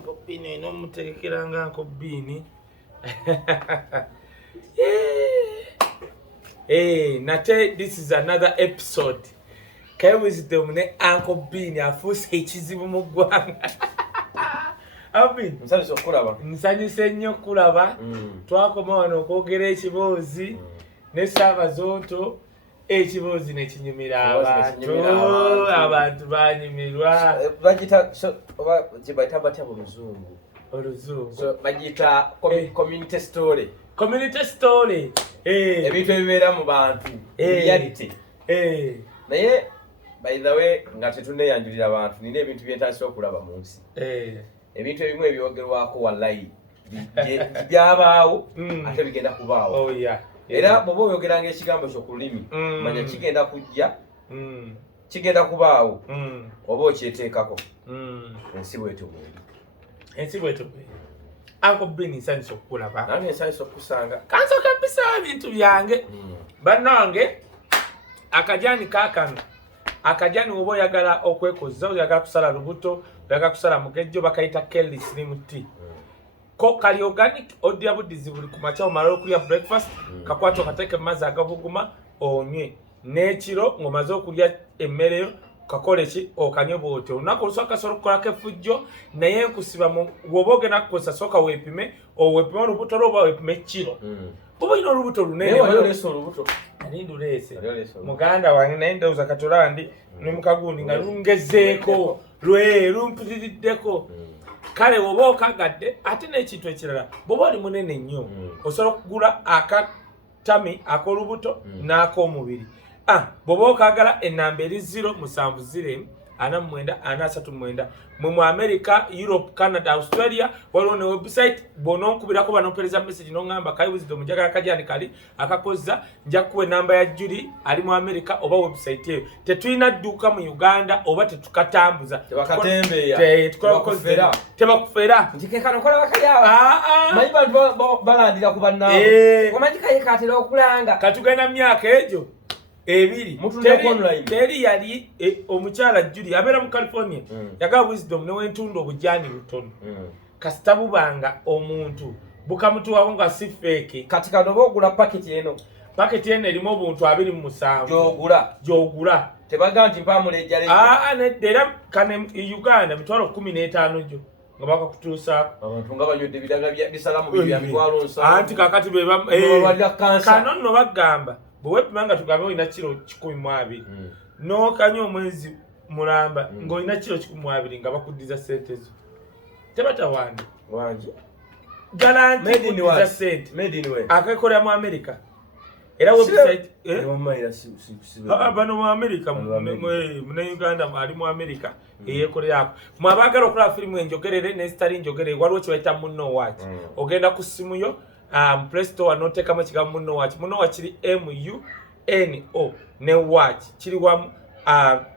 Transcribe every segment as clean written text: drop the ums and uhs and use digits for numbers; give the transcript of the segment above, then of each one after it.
Uncle Beanie no muterekeranga Uncle Beanie. Hey, Nate, this is another episode. Kaye Wisidomu ne Uncle Beanie afuse ekizibu mu ggwanga. Abi, nsanyuse nnyo kulaba. Twakoma wano okwogera ekiboozi ne Saabazonto. Ekiboozi ne kinyumira abantu banyumirwa. Bagita oba kibayita batya mu Luzungu. Oluzungu. So bagita community story. Community story. Ebintu ebibeera mu bantu. Reality. Naye by the way nga tetuneyanjulira abantu nina ebintu byentandise okulaba mu nsi. Ebintu ebimu ebyogerwako wallahi byabaawo ate bigenda kubaawo. Oh yeah. Era bobo yogeranga ekigambo kyo ku lulimi manya kigenda kujja kigenda kubaawo oba okyeteekako ensi bwetyo Uncle Beanie nsanyusa okukulaba nange nsanyusa okukusanga kansoka mpisa ebintu byange bannange akajani kaakano akajani oba oyagala okwekoza oyagala kusala lubuto oyagala kusala mugejjo bakayita Kelly Slim Tea ko kali organic odia budizi buli kumacha omalo okulya breakfast kakwato kateke mazi agavuguma onywe n'ekiro ngomaze okulya emmere kakole ki okanye bote onako lusoka soro kola kefujjo naye nkusiba mu woboge nakosa soka wepime owepime olubuto loba wepime kiro bobo ino olubuto lunene naye leso olubuto anindu lese muganda wange naye ndauza katolandi ne mukagundi nga lungezeeko lumpitiddeko kale woba okagadde ate n'ekintu ekirala bwoba oli munene nnyo osobola okugula akatami ak'olubuto n'ak'omubiri bwoba okagala ennamba eri 070494939 mu America, Europe, Canada, Australia waliwo ne website bw'ononkubirako banompereza message n'ongamba Kaye Wisidomu njagala akajani kali akakoza nja kuwa ennamba ya Judy ali mu America oba website eyo tetulina dduuka mu Uganda oba tetukatambuza tebakufera njikekano kola bakayaba manyi bantu balandira ku bannaabwe omanyi Kaye katera okulanga katugenda myaka egyo ebiri teri yali omukyala Judy abeera mu California yagaba Wisidomu ne wentunda obujani butono kasita bubanga omuntu bukamutuwawo nga si fake kati kano boogula paketi eno erimu obuntu 27 gy'ogula tebaga nti mpamulejjale nedera kane Uganda mitwalo 15 gyo nga bakakutuusaako abantu nga banywedde bidaga bisala mu bibya mitwalo 7 anti kakati kano nno bagamba bwepimanga tugambe olina kiro 12 n'okanya omwezi mulamba ng'olina kiro 12 nga bakuddiza sente zo tebatawandi garanti kuddiza sente akekolera mu America era website bano mu America mune Uganda ali mu America eyekolerako mwabaagala okulaba firimu enjogerere n'ezitali njogerere waliwo kyebayita Munno Watch ogenda ku ssimu yo Play Store n'oteekamu ekigambo Munno Watch kiri MUNO ne watch kiri wamu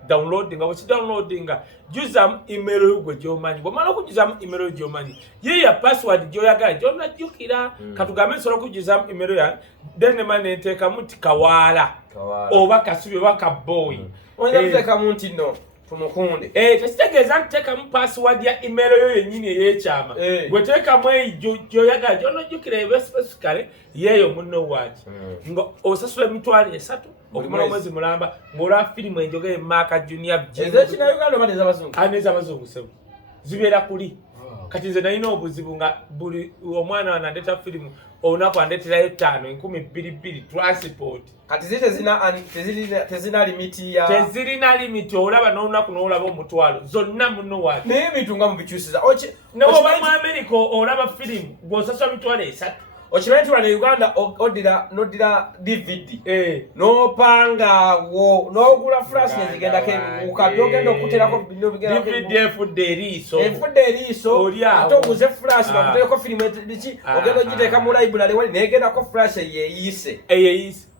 downloading nga bwekidownloadinga juzamu email yo gwe gy'omanyi bw'omala okujuzamu email yo gy'omanyi yeya password gy'oyagala gy'onajjukira katugambe nsobola okujuzamu email ya then nemala nenteekamu nti kawaala oba kasubi oba kaboyi onyakuteekamu nti no tumukunde tekitegeeza nti teekamu password ya email yo yennyini ey'ekyama gwe teekamu eyo gy'oyagala gy'onajjukira ebe specifically yeeyo Munno Watch nga osasula $3 okumala omwezi mulamba ng'olwa firimu enjogere Maaka Junior ez'Ekinauganda oba n'ez'Abazungu n'ez'Abazungu sebo zibeera kuli kati nze nalina obuzibu nga buli omwana wanandeeta firimu olunaku andeeterayo 5,222 transport kati tezina limiti ya tezirina limiti olaba n'olunaku n'olaba $1,000 zonna Munno Watch naye ebintu nga mubikyusiza n'oba mu America olaba firimu gw'osasula $3 okimanyi wano Uganda n'oddira DVD n'opangaawo n'ogula flash nezigendako ebibuuka byogenda okuterako DVD efudde eriiso ate oguze flash bakutereko firimu biki ogenda ogiteeka mu library wali negendako flash eyeeyise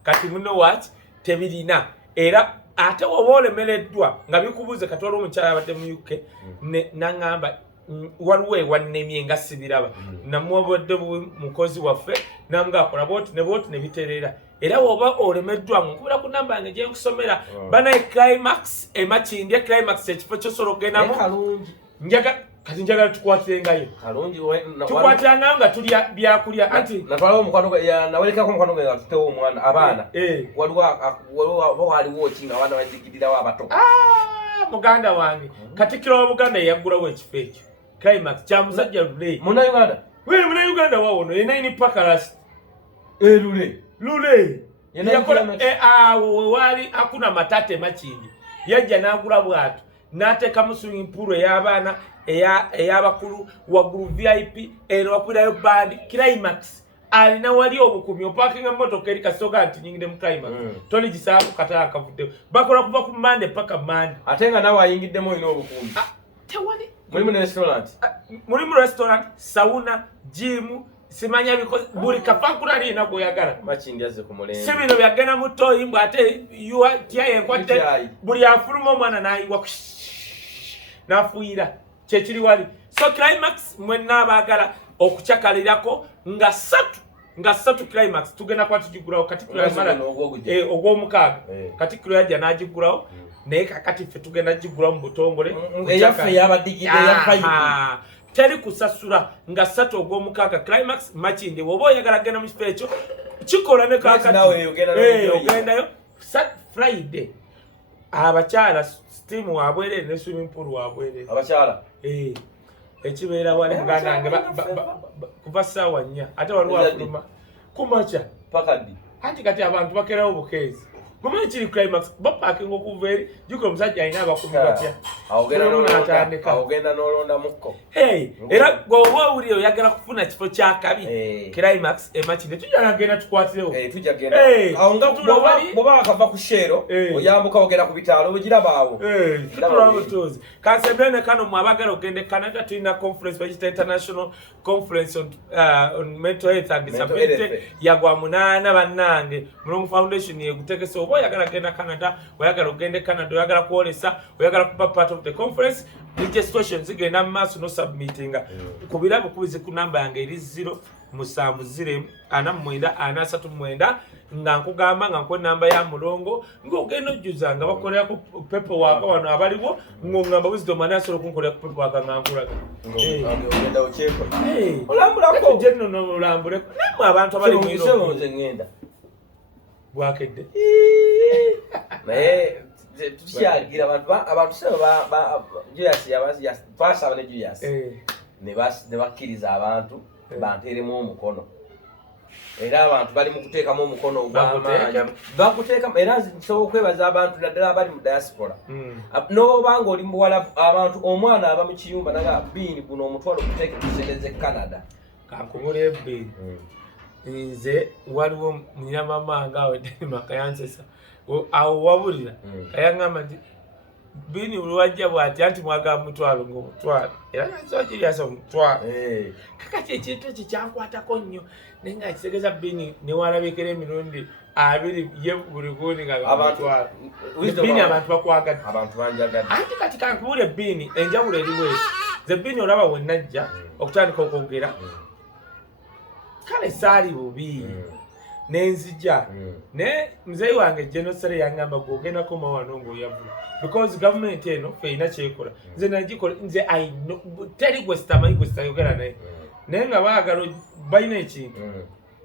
kati Munno Watch tebirina era ate woba olemereddwa nga bikubuuze kati waliwo omukyala abadde mu UK n'aŋŋamba waliwo ewannemye nga sibiraba namuwabadde mukozi waffe namugakola boti ne biterera era woba olemeddwa nkubira ku namba yange gye nkusomera bana Climax emakindye Climax ekifo ky'osolo genamo njaga kati njagala tukwatirengayo kalungi tukwatiranga nga tulya byakulya anti natwala omukwano gwe nawelekako omukwano gwe nga tutewo omwana abaana waliwo kinga abaana badigirirawo abato muganda wange Katikkiro wa Buganda yaggulawo ekifo ekyo Climax kya musajja Lule Munnayuganda wawono yenaini pakalasi Lule yakola awo wali akuna matate Makindi yajja n'agula bwatu n'ateekamu swimming pool ey'abaana ey'abakulu waggulu VIP eno wakulirayo bandi Climax alina wali obukumi opakinga mmotoka eri kasoga nti nyingide mu Climax toli gisaaku katala kavuddewo bakola kuva ku Mande paka Mande ate nga nawe ayingiddemu olina obukumi tewali mulimu restaurant sauna gym simanya because buli kapakula alina goyagala Makindi azze ku mulembe sibino byagenda mu toyimbo ate tiaye enkwate buli afuluma omwana n'ayiwa n'afuuyira kyekiri wali so Climax mwenna abaagala okucyakalirako nga ssatu Climax tugenda kuba tugigulawo Katikkiro ogw'omukaaga Katikkiro yajja n'agigulawo naye kakati ffe tugenda gigulawo mu butongole eyaffe yabadigidde teri kusasula nga ssatu ogw'omukaaga Climax Makindi woba oyagala genda mu kifo ekyo kikola ne kakati ogendayo Friday abakyala steam wabwere ne swimming pool wabwere abakyala ekibeera wali muganda wange kuva ssaawa 4 ate waliwo afuluma kumakya pakaddi anti kati abantu bakerawo bukeezi gumanyi kiri Climax bapaakinga okuva eri jukira omusajja alina abakumi batya awogenda n'olonda mukko era gweoba owulire oyagala kufuna kifo kyakabi Climax Makindi tujja genda tukwatirewo bwoba akava ku sheero oyambuka ogenda ku bitaalo ogirabaawo tulabutuuzi kansembere ne kano mwabagala ogenda e Canada tulina conference bagita international conference on mental health and disability yagwa 8 bannange Mulongo Foundation yegutegese oba oyagala genda Canada oyagala ogende Canada oyagala kwolesa oyagala kuba part of the conference registration zigenda mu maaso no submittinga ku birabo kubize ku namba yange eri 07049 nga nkugamba nga nko namba ya Mulongo ng'ogenda ojjuza nga bakolera ku pepo waka wano abaliwo ng'ongamba Wisidomu ani asobola okunkolera ku pepo waka nga nkulaga ogenda okyeko olambulako jenno n'olambuleko namwe abantu abali mu Europe ngenda bwakedde naye tukyagira abantu sebo Julius twasaba ne Julius ne bakkiriza abantu banteeremu omukono era abantu bali mu kuteekamu omukono ogw'amaanyi bakuteekamu era nsobola okwebaza abantu naddala abali mu diaspora n'obanga oli muwala abantu omwana aba mu kiyumba naga biini guno omutwalo okuteeka tusendeze Canada kankubula ebbiini nze waliwo munyamamanga awo Denmark yansesa awo wabulira kayangamba nti bini ulwajja bwati anti mwagala mutwalo ng'omutwalo era nasobola Julius omutwalo kakati ekintu ekyo kyankwatako nnyo naye nga kisegeza bini newalabikira emirundi 2 ye buli gundi nga mutwalo bini abantu bakwagadde abantu banjagadde anti kati kankubula bini enjawulo eriweeki ze bini olaba wennajja okutandika okwogera kale saali bubi nenzija ne mzee wange genosere yangamba gogenda koma wano ng'oyavula because government eno feina kyekola nze nagikola nze I know teri gwestamanyi gwestayogera naye naye nga baagala balina ekintu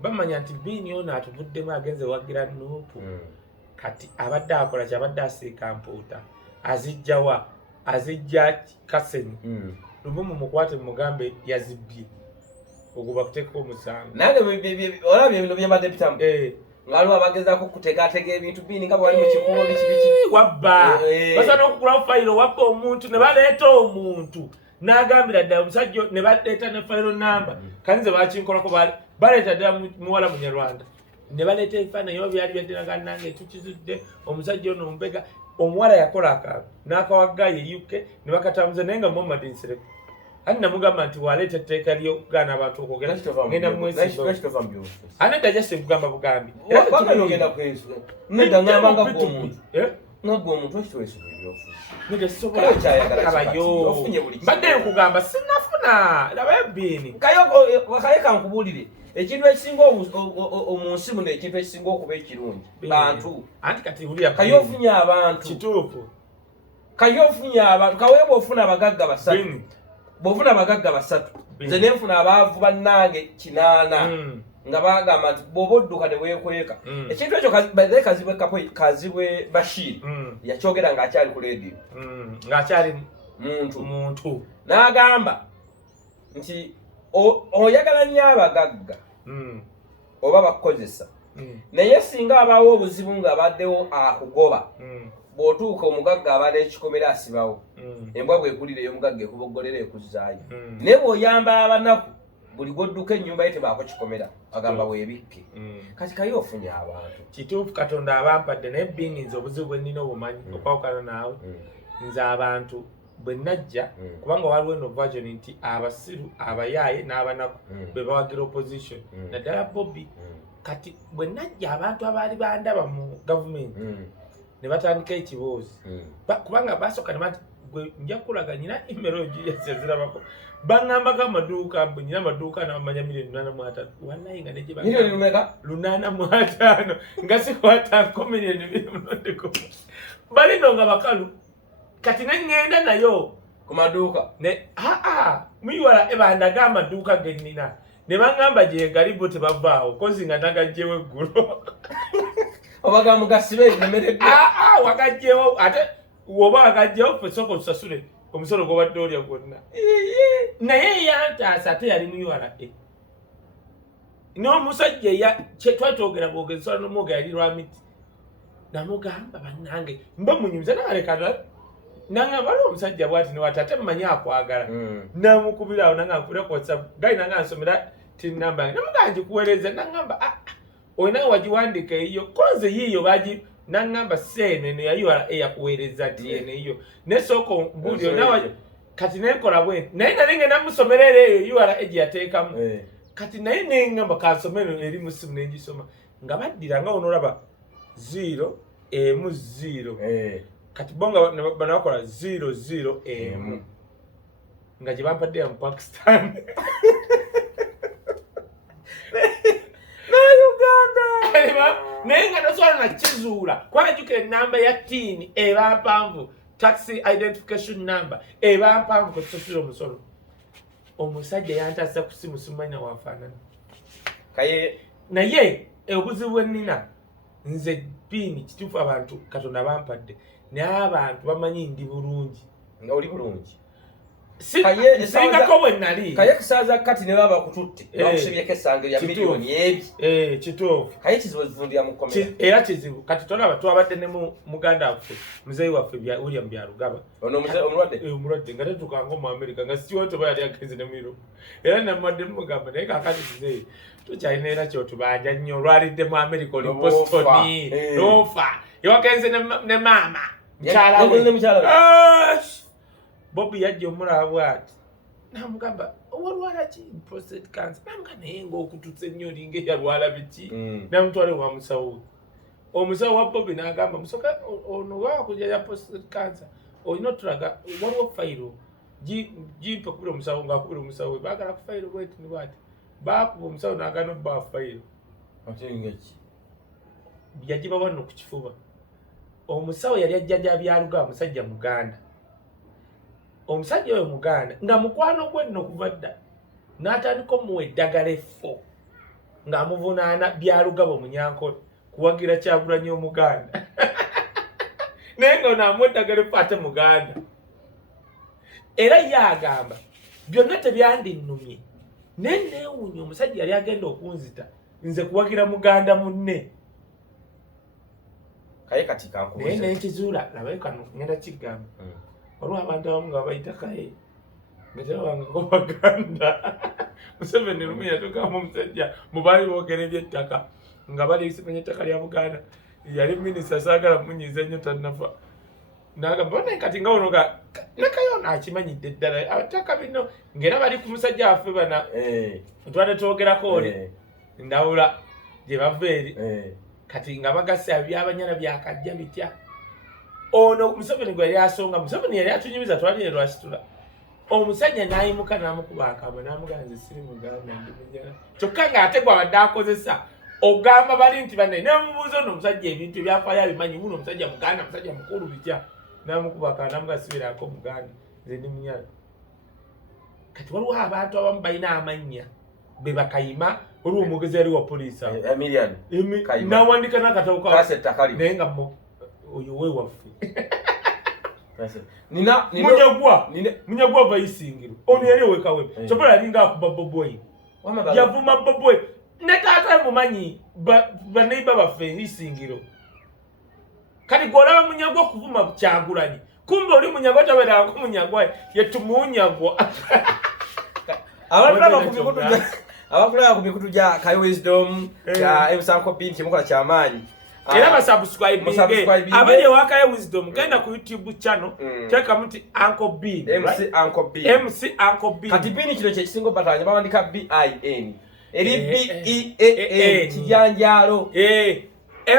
bamanya nti bini ono atuvuddemu agenze wagira nuupu kati abadde akola kyabadde asiika mpuuta azijjawa azijja Kaseni lumu mukwate mugambe yazibbye okuba kuteeka omusango nange olabye bino byembadde bitamu ngaliwo abagezaako kuteekateeka ebintu bini nga bwali mu kikubo biki wabba basobola okugulawo fayiro wabba omuntu ne baleeta omuntu n'agambira ddala omusajja ne baleeta ne fayiro namba kandi nze bakinkolako baleeta ddala muwala munyarwanda ne baleeta ebifaananyi oba byali byaddiraga nange tukizudde omusajja ono ombega omuwala yakola akantu n'akawaggayo UK ne bakatambuza naye nga Muhammad Nsereko ani namugamba nti waleeta etteeka ly'okugaana abantu okwogera ngenda mumwesimba ani dda jase kugamba bugambi mbadde nkugamba sinafuna laba ebbiini kaye kankubuulire ekintu ekisinga omunsi muno ekintu ekisinga okuba ekirungi bantu anti kati ulya kaye ofunye abantu kituufu kaye ofunye abantu kaweebwa ofuna abagagga basatu bofuna abagagga basatu nze nenfuna abaavu bannange 8 nga bagamba nti bw'obodduka teweekweka ekintu ekyo kazibwe Bashir yakyogera ng'akyali ku leediyo ng'akyali muntu n'agamba nti oyagala nnyo abagagga oba bakukozesa naye singa abaawo obuzibu ng'abaddewo akugoba bw'otuuka omugagga abala ekikomera asibawo embwa bwekulireyo omugagga ekuboggolera ekuzzaayo naye bw'oyamba abanaku buli gw'odduka ennyumba ye tebaako kikomera agamba weebikke kati Kaye ofunye abantu kituufu Katonda abampadde naye binginza obuzibu bwe nnina obumanyi okwawukana naawe nze abantu bwe najja kubanga waliwo eno version nti abasiru abayaaye n'abanaku be bawagira opposition naddala Bobby kati bwe najja abantu abaali bandaba mu gavumenti ne batandika ekiboozi kubanga basooka ne bati gwe nja kulaga nyina emmero yazirabako baŋŋambako amaduuka mbwe nyina amaduuka n'amanya $885 wallahi nga neje $885 nga sikwatako $2,000 balino nga bakalu kati neŋŋenda nayo ku maduuka muyiwala ebandaga amaduuka ge nnina ne baŋŋamba gye gali bo tebavaawo kozi nga nagajjewo eggulo obaga mugasibe nemeredde wagajjewo ate woba wagajjewo fe sooka otusasule omusolo gwobadde olya gwonna naye yantaasa ate yali muyiwala n'omusajja twatwogera bwogezesala n'omwoga yali Lwamiti namugamba bannange mba munyumiza nalekata nangamba waliwo omusajja bwati newati ate mmanyi akwagala namukubirawo nanga nkubira ku WhatsApp gali nanga nsomera tinamba yange namugaa ngikuweereza nangamba olina wagiwandika eyo konze yiiyo bagi nangamba seenene yayiwala eyakuweereza ti ene eyo nesooka mbulyo nawa kati nenkola bwe naye nali ngenda musomerera eyo yiwala egye yateekamu kati naye nengamba kansomero eri mu ssimu nengisoma nga baddira nga onoolaba 0 kati bonga banakola 0 nga gye bampadde mu Pakistan naye nga tosobola nakizuula kwajjukira enamba ya tiini eba mpanvu taxi identification number eba mpanvu kwetusasula omusolo omusajja yantasa ku simu simanya wafaanana Kaye naye obuzibu bwe nnina nze piini kituufu abantu Katonda bampadde naye abantu bamanyi ndi bulungi nga oli bulungi singako bwe nali Kaye kisaaza kati ne baba kututte bakusibyeko essange lya miliyoni ebi kituufu Kaye kizibu zivundira mu kkomera era kizibu kati tolaba twabadde ne muganda waffe muzeeyi waffe William Byarugaba omulwadde nga tetukanga mu Amerika nga sikiwoto ba yali agenze ne mu Europe era namadde mugamba naye kakati muzeeyi tukyalina era kyotubanja nnyo olwalidde mu Amerika oli Boston n'ofa ewagenze ne maama mukyala we Bobby yajja omulaba bwati namugamba owalwala ki prostate cancer namugamba naye ng'okututse nnyo olinga eyalwala biki namutwale wa musawo omusawo wa Bobby n'agamba musoka ono wakujja ya prostate cancer olina otulaga waliwo fayiro gimpe kubira omusawo ng'akubira omusawo we baagala ku fayiro bweti ni bwati baakuba omusawo n'agana obba fayiro yagiba wano ku kifuba omusawo yali ajjanja Byarugaba musajja Muganda omusajja oyo Muganda nga mukwano gwe nno kuva dda n'atandika omuwa eddagala effo ng'amuvunaana Byarugaba Munyankole kuwagira Kyagulanyi Omuganda naye nga onaamuwa eddagala effo ate Muganda era ye agamba byonna tebyandinnumye naye neewuunya omusajja yali agenda okunzita nze kuwagira Muganda munne Kaye kati kankubuuza naye nenkizuula labayo kano ngenda kigamba waliwo abantu abamu nga bayita Kaye nga tebabangako Baganda Museveni lumu yatuukamu omusajja mu baali boogera eby'ettaka nga baliisipanya ettaka lya Buganda yali minisita saagala munyiiza nnyo tannafa n'agamba naye kati nga wono nekayo akimanyidde ddala ettaka bino ng'era bali ku musajja waffe bana twade twogerako oli ndawula gye bava eri kati nga bagasa byabanyala byakajja bitya ono Museveni gwe yali asonga Museveni yali atunyumiza twali lwasitula omusajja n'ayimuka n'amukuba akabwe n'amugamba nze siri Muganda ndi munyala kyokka ng'ate gwabadde akozesa ogamba bali nti bannaye n'amubuuza ono omusajja ebintu ebyafaayo abimanyi muno omusajja Muganda omusajja mukulu bitya n'amukuba akabwe n'amugamba sibiraako Muganda nze ndi munyala kati waliwo abantu abamu balina amanya be bakayima waliwo omwogezi ali wa poliisi Emilian nawandika n'akatabo naye nga oyo wewaffe munyagwa vayisingiro ono yali owekawe sobola yalinga akuba boboyi yavuma boboyi ne taata mumanyi baneiba baffe isingiro kati golaba munyagwa okuvuma Kyagulanyi kumbe oli munyagwa tabeerako munyagwa yetumunyagwa abakulaba ku mikutu gya Kaye Wisdom ya ebisanko binti mukola kyamaanyi era basubscribe abali wa Kaye Wisdom genda ku YouTube channel teka muti Uncle B MC Uncle B kati bini kino kye kisingo batanya bawandika BIN eri BEA kijanjalo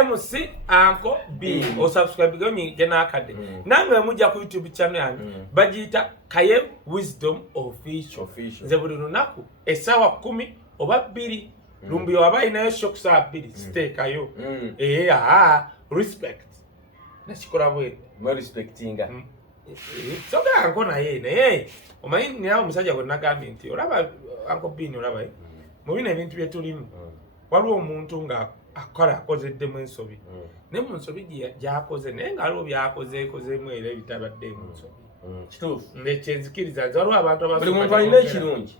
MC Uncle B o subscribe gami gena akade namwe mujja ku YouTube channel yange bagita Kaye Wisdom official nze buli lunaku esawa 10 oba 2 lumbi wabayi nayo shock saa 2 stekayo respect nakikola bwe mo respectinga soga ankona naye omanyi nawo omusajja gwe nagambye nti olaba Uncle B olaba mu bino ebintu bye tulimu waliwo omuntu nga akola akozeddemu ensobi ne mu nsobi gy'akoze naye nga waliwo byakozeekozeemu era ebitabadde mu nsobi kituufu nekyenzikiriza nze waliwo abantu buli muntu alina ekirungi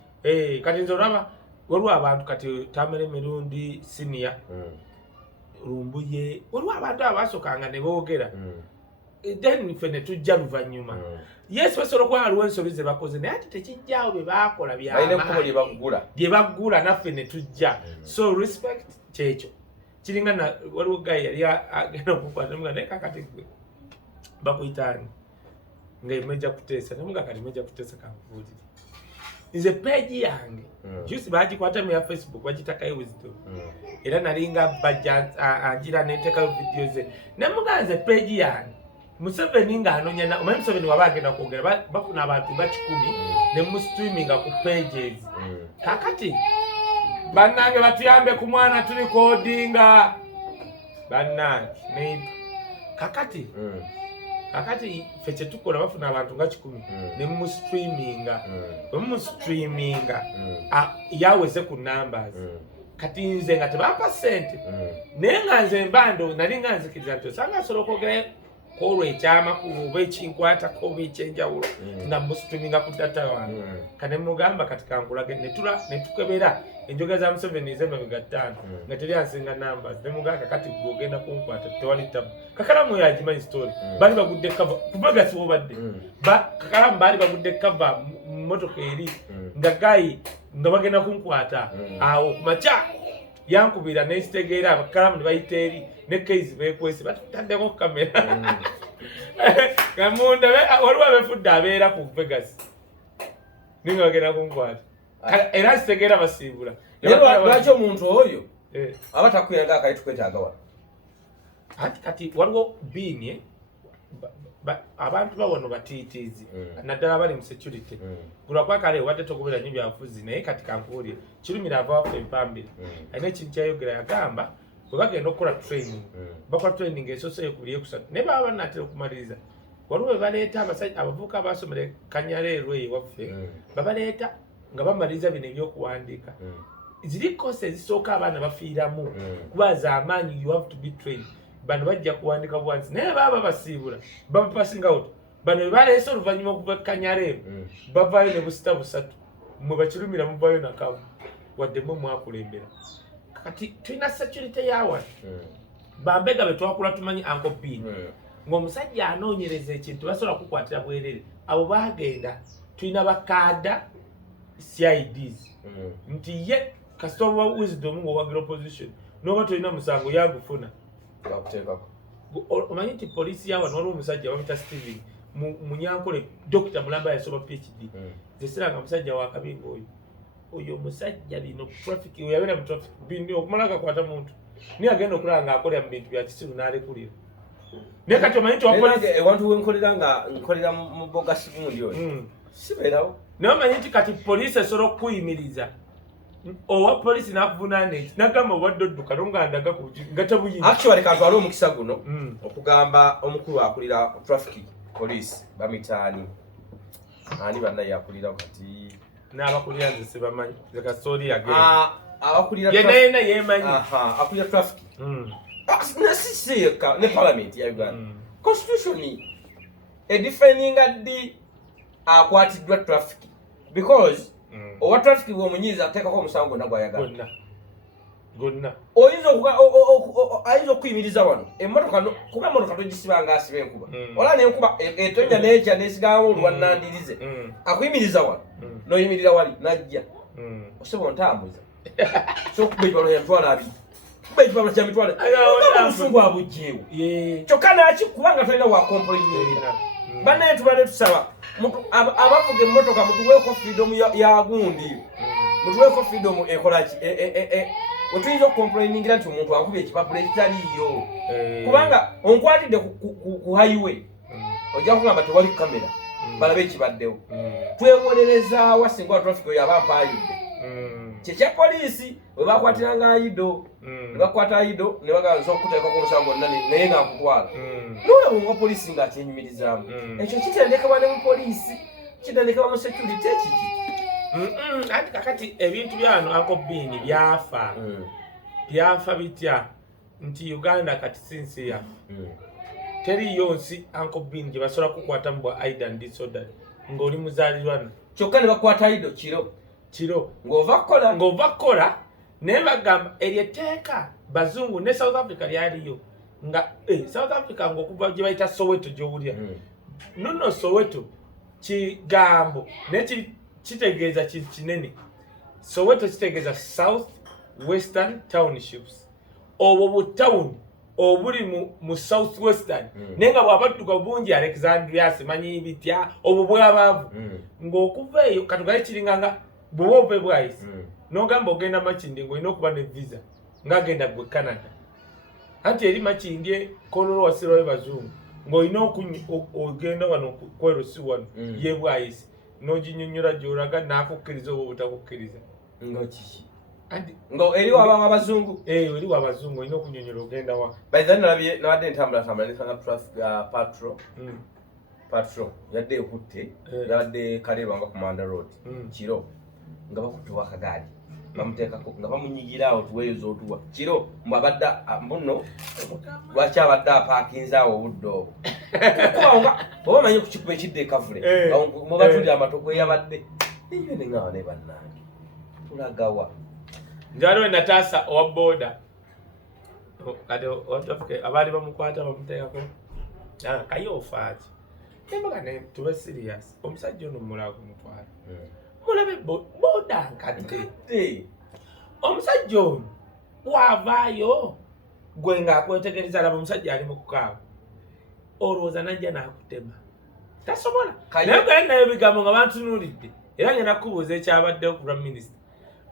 kati nze olaba waliwo abantu kati Tamere mirundi senior lumbuye waliwo abantu abasookanga ne boogera then ffe ne tujja luvannyuma yes basobola okuba waliwo ensobi ze bakoze naye ate tekijjaawo bye baakola byamaanyi bye baggula naffe ne tujja so respect kyekyo kiringa waliwo gayi yali agenda okukwata nga naye kakati gwe bakuyitaani nga imejja kuteesa namuga kati imejja kuteesa kankubuulire nze page yange juice bagikwata mu ya Facebook bagita Kaye Wisdom era nalinga bajja anjira neteekayo video ze namuga nze page yange Museveni nga anonya omanyi Museveni wabagenda kwogera bafuna abantu ba 10 ne mu streaminga ku pages kakati bannange batuyambe ku mwana tuli codinga bannange kakati feche tukola bafuna abantu nga 10 ne mu streaminga yaweze ku numbers kati nze nga tebapa sente naye nga nze mbando nali nga nzikiriza nti osanga solo kwogera kolwa ekyamakulu oba ekinkwatako oba ekyenjawulo nga mu streaminga ku data wange kane mugamba kati kankulage netukebera enjoga za Museveni ez'emabega 5 nga teri ansinga numbers ne muganga kati gogenda kunkwata tewali tabu kakalamu yagimanyi story bali bagudde cover kubaga sibo badde kakalamu bali bagudde cover motoka eri nga gayi nga bagenda kunkwata awo kumacha yankubira nesitegeera abakalamu ne bayita eri ne case bekwese bataddeko kamera kamunda waliwo abefudde abeera ku Vegas ninga bagenda kunkwata era sitegeera basiibula lwaki omuntu oyo aba takuyanga akayi tukwetaaga wano kati waliwo bini abantu bawano batiitiizi naddala bali mu security kulwa kale wadde tokubera nnyo byabufuzi naye kati kankuwulire kirumira avaafu empambire alina ekintu kyayogera yagamba bwe bagenda okukola training bakola training esoseyo ku lyekusatu naye baba banatera okumaliriza waliwo bebaleeta abavubuka abasomera Kanyaleero ewaffe babaleeta nga bamaliriza bino ebyokuwandiika ziri kosi ezisooka abaana bafiiramu kuba z'amaanyi you have to be trained bano bajja kuwandika bwansi naye baba basiibula baba passing out bano bebaleese oluvannyuma okuva Kanyaleero bavaayo ne busita busatu mwe bakirumira muvaayo nakamu wadde mwe mwakulembera kati tulina security yawa bambega betwakula tumanyi Uncle B ng'omusajja anoonyereza ekintu basobola kukwatira bwerere abo bagenda tulina bakaada CIDs nti ye kasitoma Wisdom ng'owagira opposition n'oba tulina musango yagufuna omanyi nti poliisi yawa n'olwo omusajja wamita Steven Munyankole Dr. Mulamba yasoba PhD zesiranga musajja wa kabingo oyo musajja bino traffic yabeera mu traffic bindi okumala akakwata muntu niye agenda okulaba ng'akolera mu bintu bya kisiru n'alekulira naye kati omanyi nti ewantu wenkolera nga nkolera mu bogasi gundi oyo sibeerawo naye omanyi nti kati poliisi esobola okukuyimiriza owa poliisi n'akuvunaana eki nagamba obadde odduka nongandaga nga tabuyinza actually kantwale omukisa guno okugamba omukulu akulira traffic police bamitaani ani bannaye akulira kati n'abakulira nze sebamanyi zeka story yage abakulira yena yemanyi akulira traffic nasiseka ne parliament ya Uganda constitution defininga di akwatiddwa traffic because owa traffic bw'omunyiiza ateekako omusango gonna gw'ayagala gonna ayinza okuyimiriza wano emmotoka kuba emmotoka togisibanga asiba enkuba ola n'enkuba etonnya n'ekya n'esigawo olwannandirize akuyimiriza wano n'oyimirira wali n'ajja osobola ontambuza so okuba ekibalo yamutwala abiri kuba ekibalo kya mitwalo obusungu abugjeewo kyokka naki kubanga tolina wakompolinyeerina bannaye tubadde tusaba abavuga emmotoka mutuweeko freedom ya gundi mutuweeko freedom ekolaki wetuyinza okukomplainingira nti omuntu akubye ekipapula ekitaliiyo kubanga onkwatidde ku highway ojja kugamba tewali kamera balabe ekibaddewo twewolerezaawa singa wa traffic oyo aba mpaayidde kyekya poliisi bwe bakwatiranga ayido ne bakwata ayido ne baganza okuteekako omusango gonna naye nga nkutwala nolaba omwa poliisi ng'akyenyumirizaamu ekyo kitendekebwa ne mu poliisi kitendekebwa mu security ekiki anti kakati ebintu byano Uncle Bean byafa bitya nti Uganda kati sinsi yafa teriyo nsi Uncle Bean gye basobola kukwata mu bwa aidan disorder ng'oli muzaalirwana kyokka ne bakwata ayido kiro ng'ova kukola naye bagamba eryetteeka bazungu ne South Africa lyaliyo nga South Africa ng'okuva gye bayita Soweto gy'owulira nno Soweto kigambo naye kitegeeza kinene Soweto kitegeeza South Western Townships obwo butawuni obuli mu South Western naye nga bw'abadduka bungi Alexandria simanyi bitya obwo bw'abaavu ng'okuva eyo katugale kiringa nga bw'oba ova bwayisi n'ogamba ogenda Makindye ng'olina okuba ne visa ng'agenda gwe Canada anti eri Makindye kololo wasirayo bazungu ng'olina ogenda wano kwerosi wano ye bwayisi n'oginyonnyola gy'olaga n'akukkiriza oba obutakukkiriza nga kiki nga eri wabamu abazungu eri wabazungu olina okunyonnyola ogenda wa baizani nabadde ntambulatambula nesanga patro yadde ekutte yabadde Kaleba nga ku Manda Road kiro nga bakutuwa akagaali bamuteekako nga bamunyigira awo tuweeyoza otuwa kiro mbwabadde mbuno lwaki abadde apaakinze awo obudde obwo kubanga oba omanyi kukikuba ekidde ekavule mubatulira amatoko eyabadde eyo neŋawa ne bannange tulagawa nti waliwo Nataasa owa booda kati abaali bamukwata bamuteekako Kaye ofaaki embaga ne tube serious omusajja ono mulaba kumutwala mulabe booda nkadde omusajja ono bw'avaayo gwe ng'akwetegereza laba omusajja ali mu kukaawa olowooza najja n'akutema tasobola naye gali nayo bigambo nga bantunuulidde era ngenda kukubuuza ekyabaddewo ku lwa minisita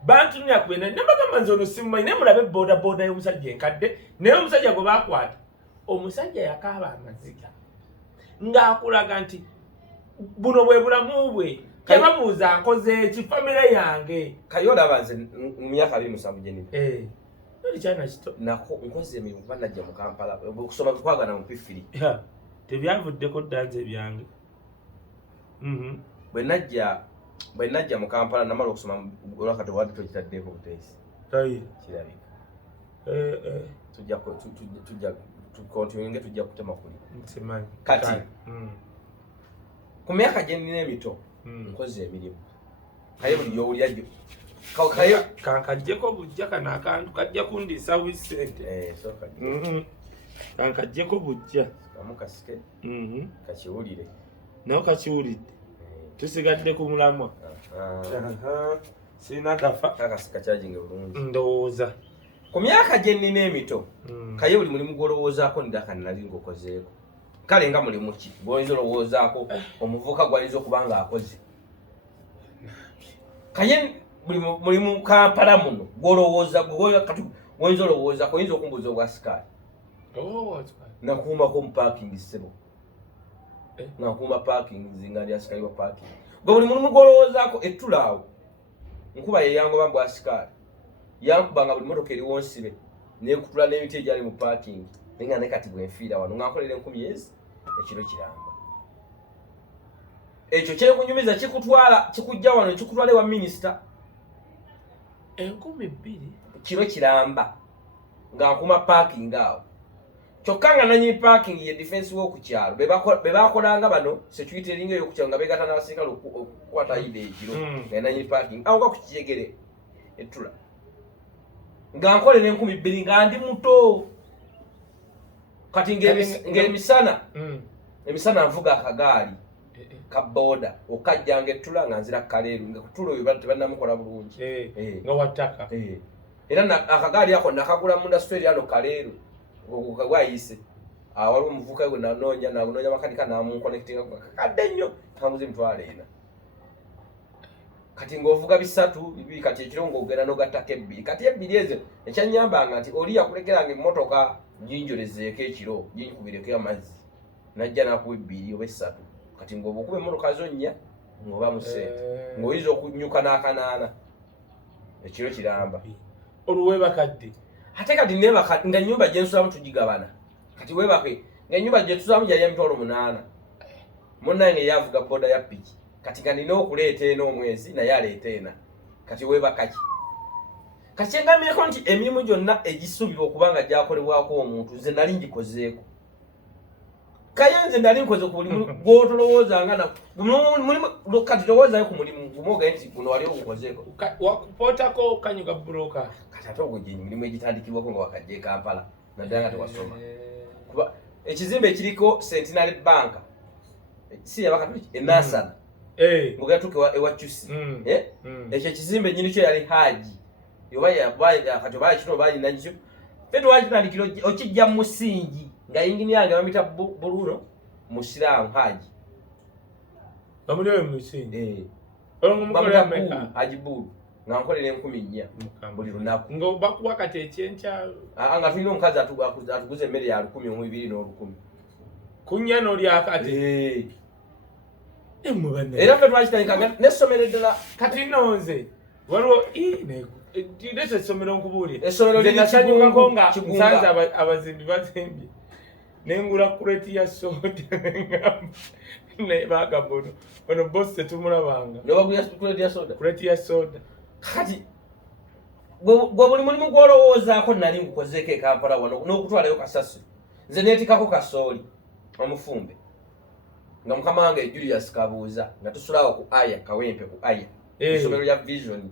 bantunulira ku bena nembagamba nze ono simumanyi naye mulabe booda y'omusajja enkadde naye omusajja gwe baakwata omusajja yakaaba amaziga ng'akulaga nti buno bwe bulamu bwe yababuuza nkoze eki famire yange Kaye olaba nze mu myaka 27 gye nina olikyana kito nako nkoze emirimu kuba najja mu Kampala okusoma kwagana mu P3 tebyavuddeko dda nze byange bwe najja mu Kampala namala okusoma olwakati wadde tokitaddeeko buteesi kirabika tujja kutema kuli kati ku myaka gye nina emito nkoze emirimu Kaye buli gy'owulira kankajjeko bujja kano akantu kajja kundiisa wisente kankajjeko bujja kamukasike kakiwulire nawe kakiwulidde tusigadde ku mulamwa sirina kafa kakasika kyaginge bulungi ndowooza ku myaka gye nina emito Kaye buli mulimu gw'olowoozaako ndaka nali ng'okozeeko kale nga mulimu ki gw'oyinza olowoozaako omuvubuka gw'ayinza okuba ng'akoze Kaye mulimu Kampala muno gw'olowooza gw'oyinza olowoozaako oyinza okumbuuza obwa sikaali nakuumako mu parking ssebo nakuuma parking zinga ndi asikaali wa parking gwe buli mulimu gw'olowoozaako ettulaawo nkuba yeyangoba bwa sikaali yankubanga buli motoka eriwo nsibe nekutula n'emiti egyali mu parking nenga ne kati bwe nfiira wano nga nkolera 10 ekiro kiramba ekyo kye kunyumiza kikutwala kikujja wano kikutwala wa minister 2,000 kiro kiramba nga nkuma parking awo kyokka nga nanyi parking ye defense wo ku kyalo be bakolanga bano security ringa yo ku kyalo nga begata n'abasirikale okukwata ide ekiro nga nanyi parking awo nga ku kiyegere etula nga nkole ne 2,000 nga ndi muto kati ng'emisana emisana nvuga akagaali ka boda okajjanga etula nga nzira Kaleeru nga kutulo yo tebannamukola bulungi nga wataka era akagaali ako nakagula mu industry yano Kaleeru gwayise waliwo omuvuka we nanoonya makanika namunconnectinga kakadde nnyo kamuze emitwalo 4 kati ng'ovuga 3 kati ekiro ng'ogenda n'ogattako 2 kati 2 ezo ekyanyambanga nti oli yakulekeranga emmotoka ginjolezeeko ekiro ginkubireko amazzi najja nakuwa 2 oba 3 kati ng'obukuba emmotoka zo 4 ng'oba mu ssente ng'oyinza okunyuka n'akanaana ekiro kiramba oluwebakadde ate kati nebaka nga nyumba gye nsulamu tugigabana kati webake nga nyumba gye tusulamu yali emitwalo 8 munnange yavuga boda ya piki kati nga nina okuleeta eno omwezi naye aleeta ena kati webakaki kati kyengamyeko nti emirimu gyonna egisuubirwa okuba nga gyakolebwako omuntu nze nali ngikozeeko Kaye nze nali nkoze ku mulimu gw'otolowoozanga mulimu kati tolowoozayo ku mulimu gumoga nti guno wali ogukozeeko wakupootako kanyuga buloka kati ate ogwo gye mirimu egitandikibwako nga wakajja e Kampala naddala nga tewasoma kuba ekizimbe ekiriko Centenary Bank si yabakatuliki enasana ng'ogatuuka ewa Kyusi ekyo ekizimbe nnyini kyo yali Haji kati oba kino oba nyinakyo fe twakitandikira okijja mu musingi nga yingini yange bamita Buluno Musiramu Haji bamuli oyo musingi bamita Bulu Haji Bulu nga nkolera 10,400 buli lunaku nga bakuwa kati ekyenkya nga tulina omukazi atuguza emmere ya 1,000 mu 210 kunya n'olyakati era fe twakitandika n'essomero eddala kati nonze waliwo leeta essomero nkubuulire essomero nasanyukako nga nsanze abazimbi bazimbye nengula kureti ya soda ne bagabono ono boss tetumulabanga nobagula kureti ya soda kati gwe buli mulimu gw'olowoozaako nali ngukozeeko e Kampala wano n'okutwalayo kasasi nze neetikako kasooli omufumbe nga mukama wange Julius Kabuuza nga tusulawo ku aya Kawempe ku aya isomero lya Vision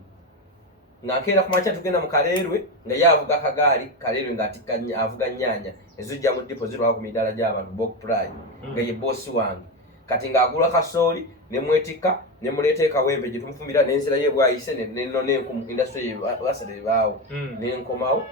nga nkeera ku makya tugenda mu Kaleerwe nga ye avuga akagaali Kaleerwe ng'atikka avuga nnyanya ezijja mu dipo zirwako ku midaala gy'abantu Bok Pride nga ye boosi wange kati ng'agula kasooli ne mwetikka ne muleeta e Kawempe gye tumufumbira n'enzira ye bwayise neno n'enku industry basale baawo n'enkomawo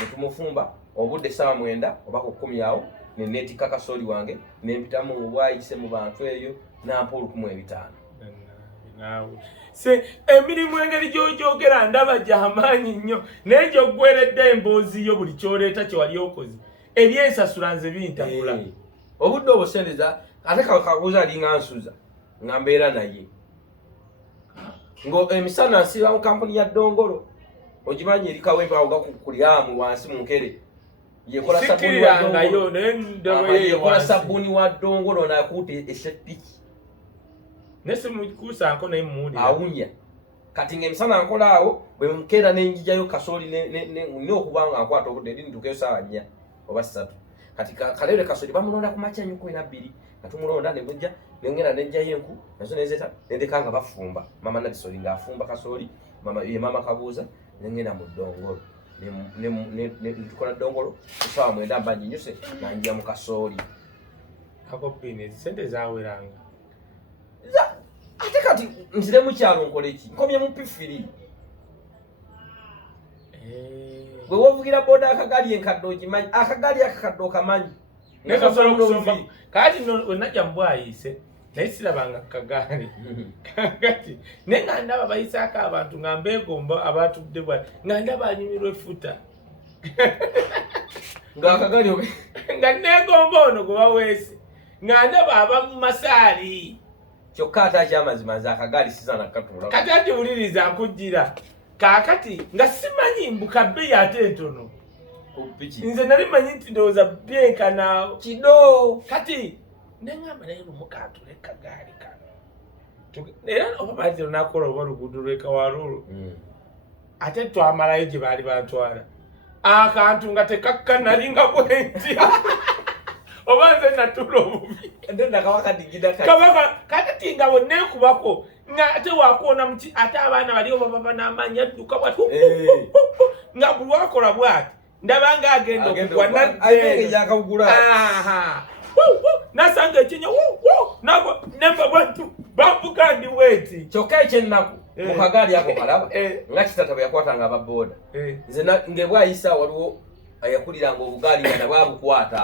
ne tumufumba obudde ssaawa 9 oba ku 10 awo ne neetikka kasooli wange ne mpitamu bwayise mu bantu eyo nampa 15,000 se emirimu engeri gy'ogyogera ndaba gy'amaanyi nnyo naye gy'oggweredde emboozi yo buli ky'oleeta kye wali okoze ebyensasula nze bintabula obudde obwo sendeza ate kabuuza alinga nsuza nga mbeera naye emisana nsiba mu kampuni ya Dongolo ogimanyi eri Kawempe awo nga kulyamu wansi mu nkere yekola sabbuuni wa Dongolo nakuuta esepiki nese mukusanko naye muwulira awunya kati ng'emisana nkola awo bwe nkeera n'enjijayo kasooli ne okubanga nkwata obudde eri ntuukeyo ssaawa 4 oba 3 kati Kaleerwe kasooli bamulonda ku makya 12 nga tumulonda ne mujja nengenda nejjayo enku nazo nezeeta nendeka nga bafumba mama Nadisoli ng'afumba kasooli mama Kabuuza nengenda mu Dongolo tukola Dongolo ssaawa 9 mba njinyuse nanjja mu kasooli ako pine sente zaweranga ate kati nzire mu kyalo nkole ki nkomye mu pifiri gwe wovugira boda akagaali enkadde ogimanyi akagaali akakadde okamanyi nekasobola okusomba kati wenajja mubwayise naye sirabanga kagaali kati naye nga ndaba bayisaako abantu nga mbeegomba abatudde bwa nga ndaba anyumirwa efuta ng'akagaali nga neegomba ono gwe baweese nga ndaba aba mu masaali kyokka ate akyamazima nze akagaali sizaana katuula kati ati wuliriza nkujjira kaakati nga simanyi mbuka bbeeyi ate entono nze nali manyi nti ndowooza byenkana kido kati neŋŋamba naye lumukaatula ekagaali kano era obabazi nakola oluguudo lw'ekawalulu ate twamalayo gye baali bantwala akantu nga tekakka nali nga bwenti oba nze natula obubi kabaka kati nga bwenneekubako nga ate wakuona muti ate abaana baliyo baba n'amaanyi adduka bwati nga buli wakola bwati ndaba nga agenda okugwa nasanga ekinya nemba bwantu bambuka ndi bweti kyokka ekyennaku mu kagaali ako kalaba nga kitata bwe yakwatanga ababoda nze ngebwayisa waliwo ayakuliranga obugaali nga nabwabukwata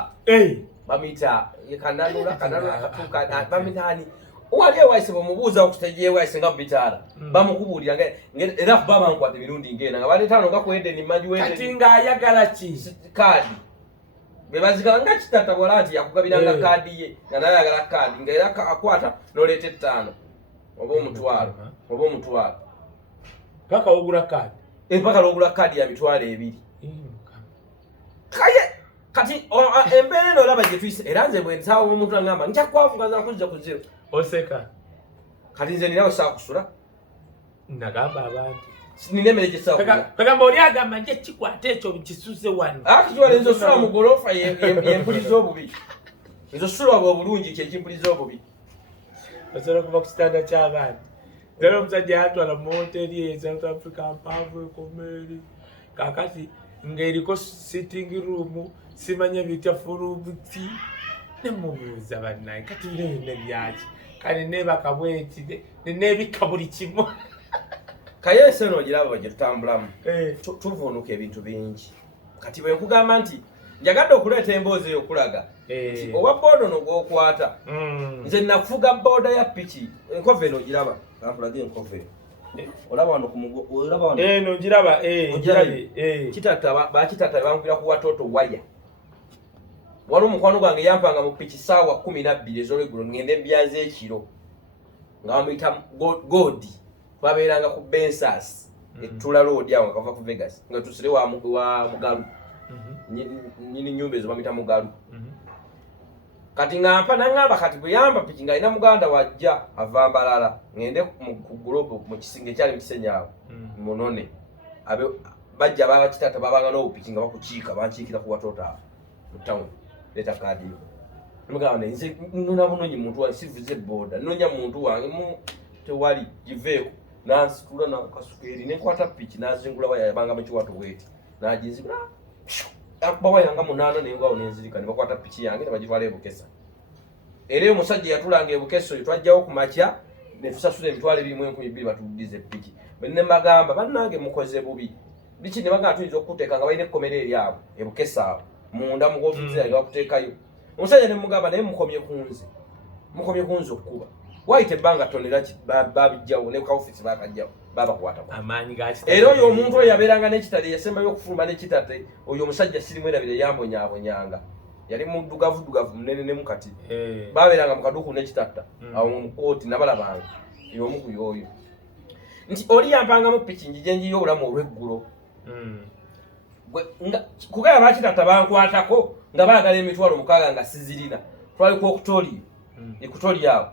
bamuyita kananula katuuka bamitaani wali ewayise bamubuuza okutegeya ewayise nga bubitaala bamukubuulira era kuba bankwata emirundi ngena nga baletaano nga kwedeni manji kati ng'ayagala ki kaadi bebazigala nga kitata bwala nti yakugabiranga kaadi ye nga nayagala kaadi nga era akwata noleeta 5 oba omutwalo paka ogula kaadi paka logula kaadi ya mitwalo 2 kaye kati embeera eno olaba gye tuyise era nze bwe nsaawa omuntu agamba njakwavuga zakuzza ku zero oseka kati nze ninawe saakusula nagamba abantu nina emmere gyesaakula bagamba oli agamba nje kikwata ekyo kisuse wano kikiwala ezo sula mu golofa yempuliza obubi ezo sula obulungi kyekimpuliza obubi osobola okuva ku kitanda ky'abaana era omusajja yatwala mu hoteri e South Africa mpanvu ekomeeri kakati ng'eriko sitting room simanya bitya fulubuti nemubuuza bannaye kati bino byonna byaki kale neebaka bwenti neebika buli kimu kaye ensi eno ogiraba gye tutambulamu tuvuunuka ebintu bingi kati bwe nkugamba nti njagadde okuleeta emboozi eyo okulaga nti owa booda ono gw'okwata nze nafuga booda ya piki enkova eno ogiraba akulage enkova eno olaba wano olaba wano eno ngiraba kitata bakitata bangwira ku watoto waya wali omukwano gwange yampanga mu piki saawa 12 ez'olweggulo ngende mbyaza ekiro nga bamuyita godi twabeeranga ku bensas etula road awo nga kava ku Vegas nga tusire wa mugalu nyini nyumba ezo bamuyita mugalu kati ngamba nangamba kati buyamba piki nga ina muganda wajja ava Mbalala ngende ku globe mu kisinge kyali mukisenyawo munone abe bajja baba kitata babanga no piki nga bakukiika bankiikira ku watoto awo mu town leta kadi muganda nze nuna bunonyi muntu wa sivuze boda nonya muntu wange mu tewali giveeko nansitula na kasukeri nenkwata piki nazingula waya yabanga mu kiwato weti najizibula akubawa yanga munana nengawo nenzirika ne bakwata piki yange nebagitwala ebukesa era omusajja yatulanga ebukeso twajjawo ku makya ne tusasula emitwalo 1,200 batudize piki benne magamba bannange mukoze bubi biki ne bagamba tuyinza okuteeka nga balina ekkomera eryabo ebukesa awo munda mu ofiisi yange bakuteekayo omusajja ne mugamba naye mukomye kunze okukuba waite ebbanga tonera babijjawo ne ka ofiisi bakajjawo babakwata amaanyi gaki era oyo omuntu oyo yabeeranga n'ekitale yasembayo okufuluma n'ekitate oyo omusajja sirimu erabire yambonyaabonyanga yali muddugavu munene ne mukati babeeranga mu kaduuku n'ekitatta awo mu kooti nabalabanga y'omu ku yoyo nti oli yampangamu piki njije njiyo obulamu olw'eggulo kugaya bakitatta bankwatako nga baagala emitwalo 6 nga sizirina twali ku okutoli ekutoli awo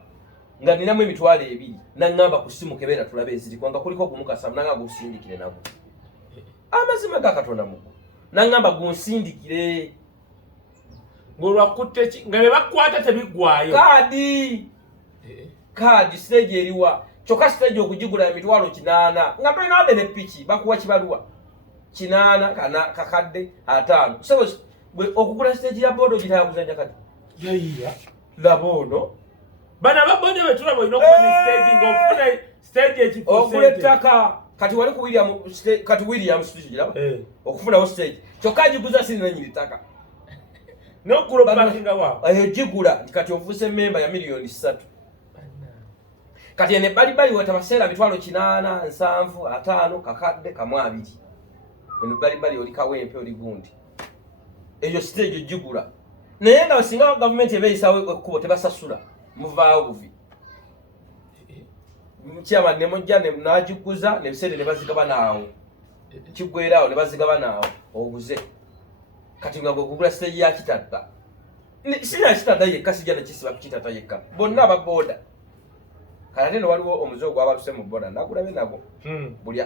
nga ninamu emitwalo 2 nangamba ku simu kebeera tulabe eziriko nga kuliko kumukasa nanga gusindikire nago amazima ga Katonda mugo nangamba gunsindikire ngolwakutte nga bebakwata tebigwayo kadi stage eriwa kyokka stage okugigula emitwalo 8 nga tolina wade ne piki bakuwa kibaluwa 8 kana kakadde 5 so okugula stage ya bodo gitaya kuzanja kati yayiya labono bana babonye betulabo ino kwa stage ngofuna stage ekipo okuletaka kati wali ku William stage giraba okufuna wo stage kyokka giguza sini na nyitaka no kulo bakinga wao ayo jigula kati ovuse member ya milioni 3 kati ene bali watabasera bitwalo 8 7 5 kakadde kamwabiri ene bali oli kawempe oli gundi eyo stage jigula naye nga singa government ebeyisawe okubo tebasasula muvaawo buvi mchama ne mojja ne najikuza ne bisere ne bazigaba naawo kigwerawo ne bazigaba naawo obuze kati nga gugula stage ya kitata sina kitata ye kasija na kisiba kitata yeka bonna ababoda Kati no waliwo omuzo gw'abatuse mu boda nakulabe nabo. Buli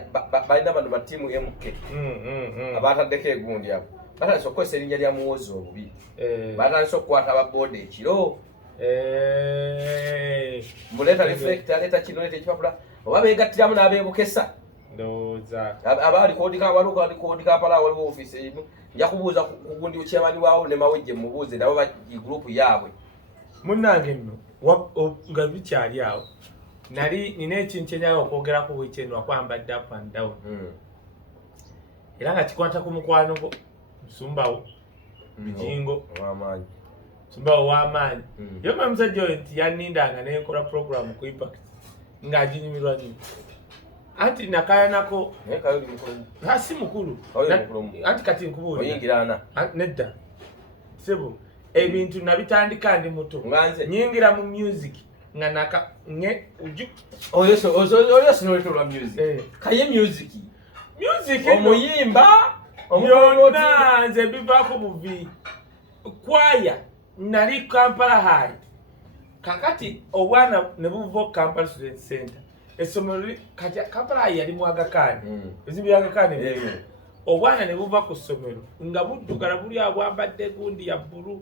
balina bano ba timu MK. Abatadeko egundi abo. Batandise okukozesa erinnya lya muwozi obubi. Batandise okukwata ababoda ekiro. Muleta reflector, leta kino, leta ekipapula. Oba beegattiramu n'abeebukesa. Ndowooza. Abali kodika waliwo kodika pala waliwo office emu. Nja kubuuza ku gundi ukyamani waawo ne mawejje mubuuze nabo ba group yaabwe. Munnange nno nga bikyali awo. Nina ekintu kyenyaga okwogera ku weekend wakwambadde up and down. Era nga kikwata ku mukwano gwo Musumbawo Bijingo w'amaanyi. Musumbawo w'amaanyi. Yomu musajja oyo nti yannindanga nekola program ku Impact ng'aginyumirwa nnyo. Anti nakayanako si mukulu anti kati nkubuulira oyingira ana nedda sebo ebintu nabitandika ndi muto nyingira mu music nga naka nye uju oyo sinolwa music Kaye music omuyimba byonna nze bivaako buvi kwaya nali Kampala High kakati obwana ne buva Kampala Student Center esomero kati Kampala yali mu Agakani ezimbi Agakani obwana ne buva ku somero nga buddugala buli abwambadde gundi ya bbulu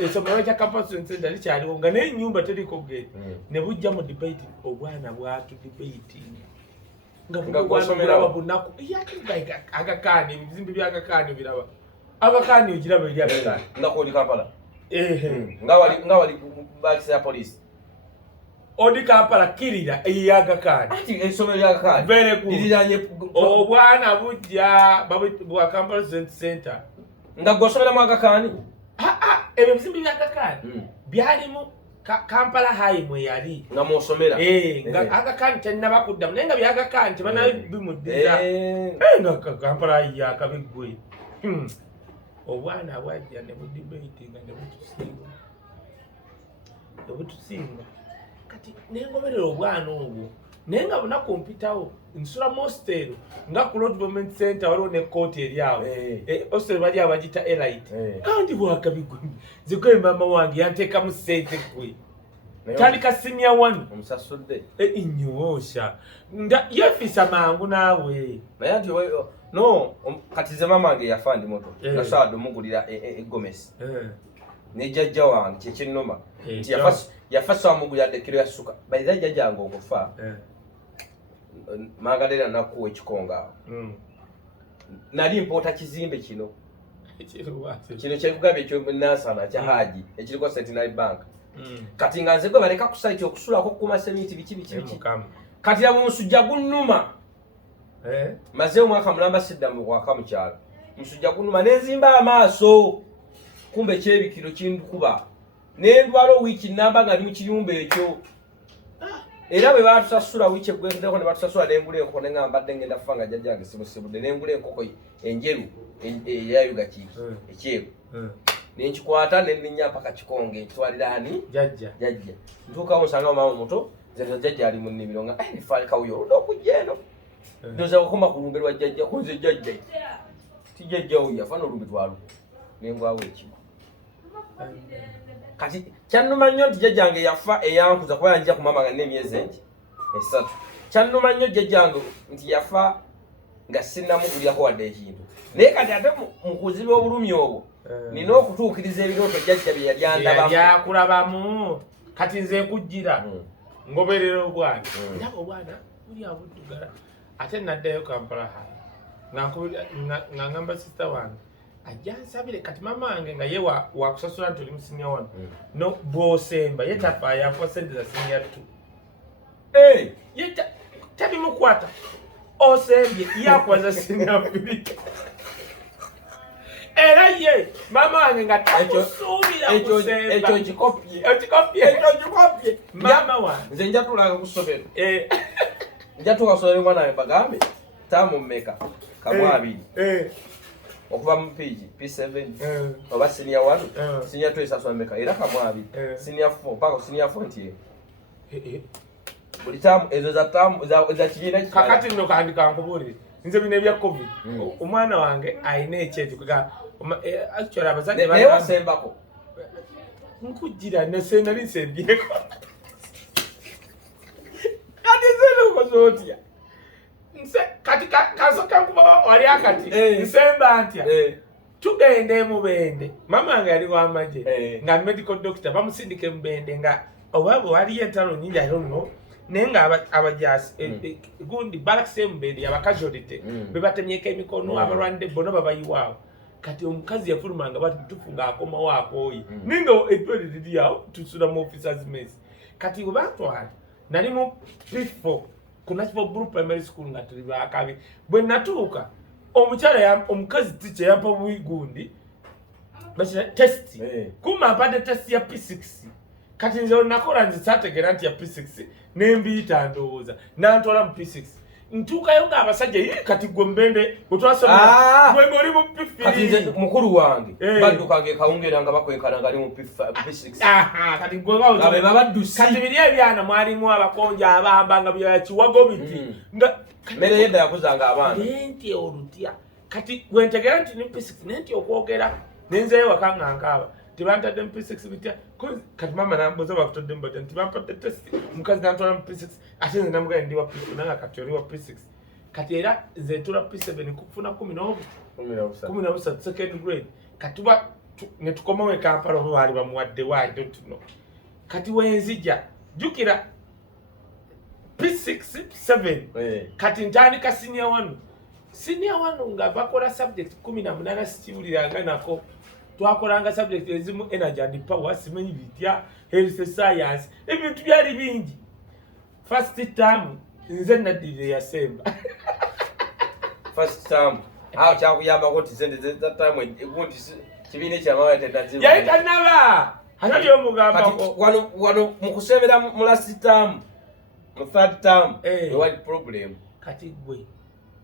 esomero kya Kampala Student Center likyaliwo nga n'ennyumba teriko gate ne bujja mu debate obwana bwatu debating nga bwasomera bunaku yaki Agakani ebizimbi bya Agakani biraba Agakani ogiraba eri Agakani nga kodi Kampala nga wali balisa police odi Kampala kirira eyagakani ati esomero lyagakani very good liranye obwana bujja bwa Kampala Center nga gosomera mu Agakani ebyo bizimbi byagakani byalimu Kampala High mwe yali nga musomera nga Agakani tennaba kuddamu naye nga byagakani tebanayo bimuddiza nga Kampala High yakabigwe obwana bwajja ne budebate nga ne butusinga kati nengoberera obwana obwo naye nga buna kompitawo nsula mostero nga ku Road Development Center waliwo ne court eri awo hostel bali abagita elite kandi bwakabigwe zikwe mama wange yanteekamu ssente kwe tandika senior one omusasudde inyoosha yefisa mangu naawe naye ati no kati ze mama wange yafa ndi moto nasaado mugulira egomesi ne jjajja wange kyekinnuma nti yafa samugulira dekiro ya suka bayiza jjajja ngo okufa magalera nakuwa ekikonga nali mpota kizimbe kino kyekugambye ekyo nasana kya haji ekiriko Centenary Bank kati nga nze gwe baleka ku site okusulako kuma semiti biki kati abo musujja gunnuma maze omwaka mulamba sidda mu kwaka mukyalo musujja gunnuma nenzimba amaaso kumbe kyebikiro kindukuba nendwala wiki namba nga ndi mu kiyumba ekyo era bwe batusasula wiki egwendeko ne batusasula nengula enkoko ne ngambadde ngenda kufa nga jjajjange sibusibudde nengula enkoko enjeru eyayuga kiki ekyeru nenkikwata nendinya paka kikonge ntwalira ani jjajja ntuukawo nsanga maama muto nze jjajja ali mu nnimiro nga nifaalikawo oludde okujja eno ndoza okoma ku lumbe lwa jjajja kunze jjajja tijjajjawo yafa n'olumbe twalu nengwawo ekimu kati kyannuma nnyo nti jjajjange yafa eyankuza kuba yanjja ku maama nga nina emyezi esatu kyannuma nnyo jjajjange nti yafa nga sinnamugulyako wadde ekintu naye kati ate mu kuziba obulumi obwo nina okutuukiriza ebirooto jjajja bye yali andabamu yakulabamu kati nze nkujjira ngoberera obwana ndaba obwana buli abuddugala ate naddayo Kampala High nga ngamba sister wange ajja nsabire kati mama wange nga ye wakusasula nti oli mu senior one no bw'osemba ye tafa yakuwa sente za senior two ye tabimukwata osembye yakuwa za senior three era ye mama wange nga takusuubira kusemba ekyo nkikopye mama wange nze njatulanga ku ssomero njatuuka kusomero mwana we bagambe taamu mmeka kamwabiri okuva mu P7 oba senior 1 senior 2 esasula mmeka era kamwabiri senior 4 mpaka senior 4 nti buli taamu ezo za kibiina kakati nno kandi kankubuulire nze bino ebya covid omwana wange alina ekyejo actually abazadde naye wasembako nkujjira nali nsembyeko kati zino kozotia nse kati kasoka kuba wali akati nsemba antya tugende mu bende mama nga yali wa maje nga medical doctor bamusindike mu bende nga obabo wali yentalo nyingi ayono nenga abajasi gundi barakse mu bende aba casualty bebatemyeka emikono abalwande bono babayiwaawo kati omukazi yafulumanga bati tufunga akoma wakoyi ninga epedidi yawo tusula mu officers mess kati ubantwala nali mu P4 kuna chipo group primary school nga tuli bakabi bwe natuuka omukyala omukazi teacher yampa gundi bashira test kuma apade test ya P6 kati nzo nakola nzisategera nti ya P6 nembita ndowooza nantola mu P6 ntuka yonga abasajja kati gombende utwasoma gwe ngoli mu P5 kati nze mukuru wange baddukange kawungera nga bakwekana ngali mu P6 kati gwe bawo abe babaddusi kati bili ebyana mwali mu abakonja abamba nga bya kiwago biti nga mere yedda yakuzanga abana nti olutia kati gwe ntegera nti ni P6 nenti okwogera nenze wakanga nkaba tibanta dem P6 bitya kati mama namboza bakutodde mbata tibampa test mukazi nantola mu P6 ate nze namugaye ndi wa P6 nanga kati oli wa P6 kati era nze tula P7 kufuna 10 second grade kati tuba ne tukomawe Kampala obo bali bamuwadde wa I don't know kati wenzija jukira P6 7 kati ntandika senior 1 nga bakola subject 18 sikiwuliranga nako twakolanga subject ezimu energy and power simenyi bitya health science ebintu byali bingi first term nze nadire yasemba first term kyakuyamba kuti sente za term egundi kibine kyamawa tetazimu yayitanaba hanali omugamba wano mukusebera mu last term mu third term what problem kati gwe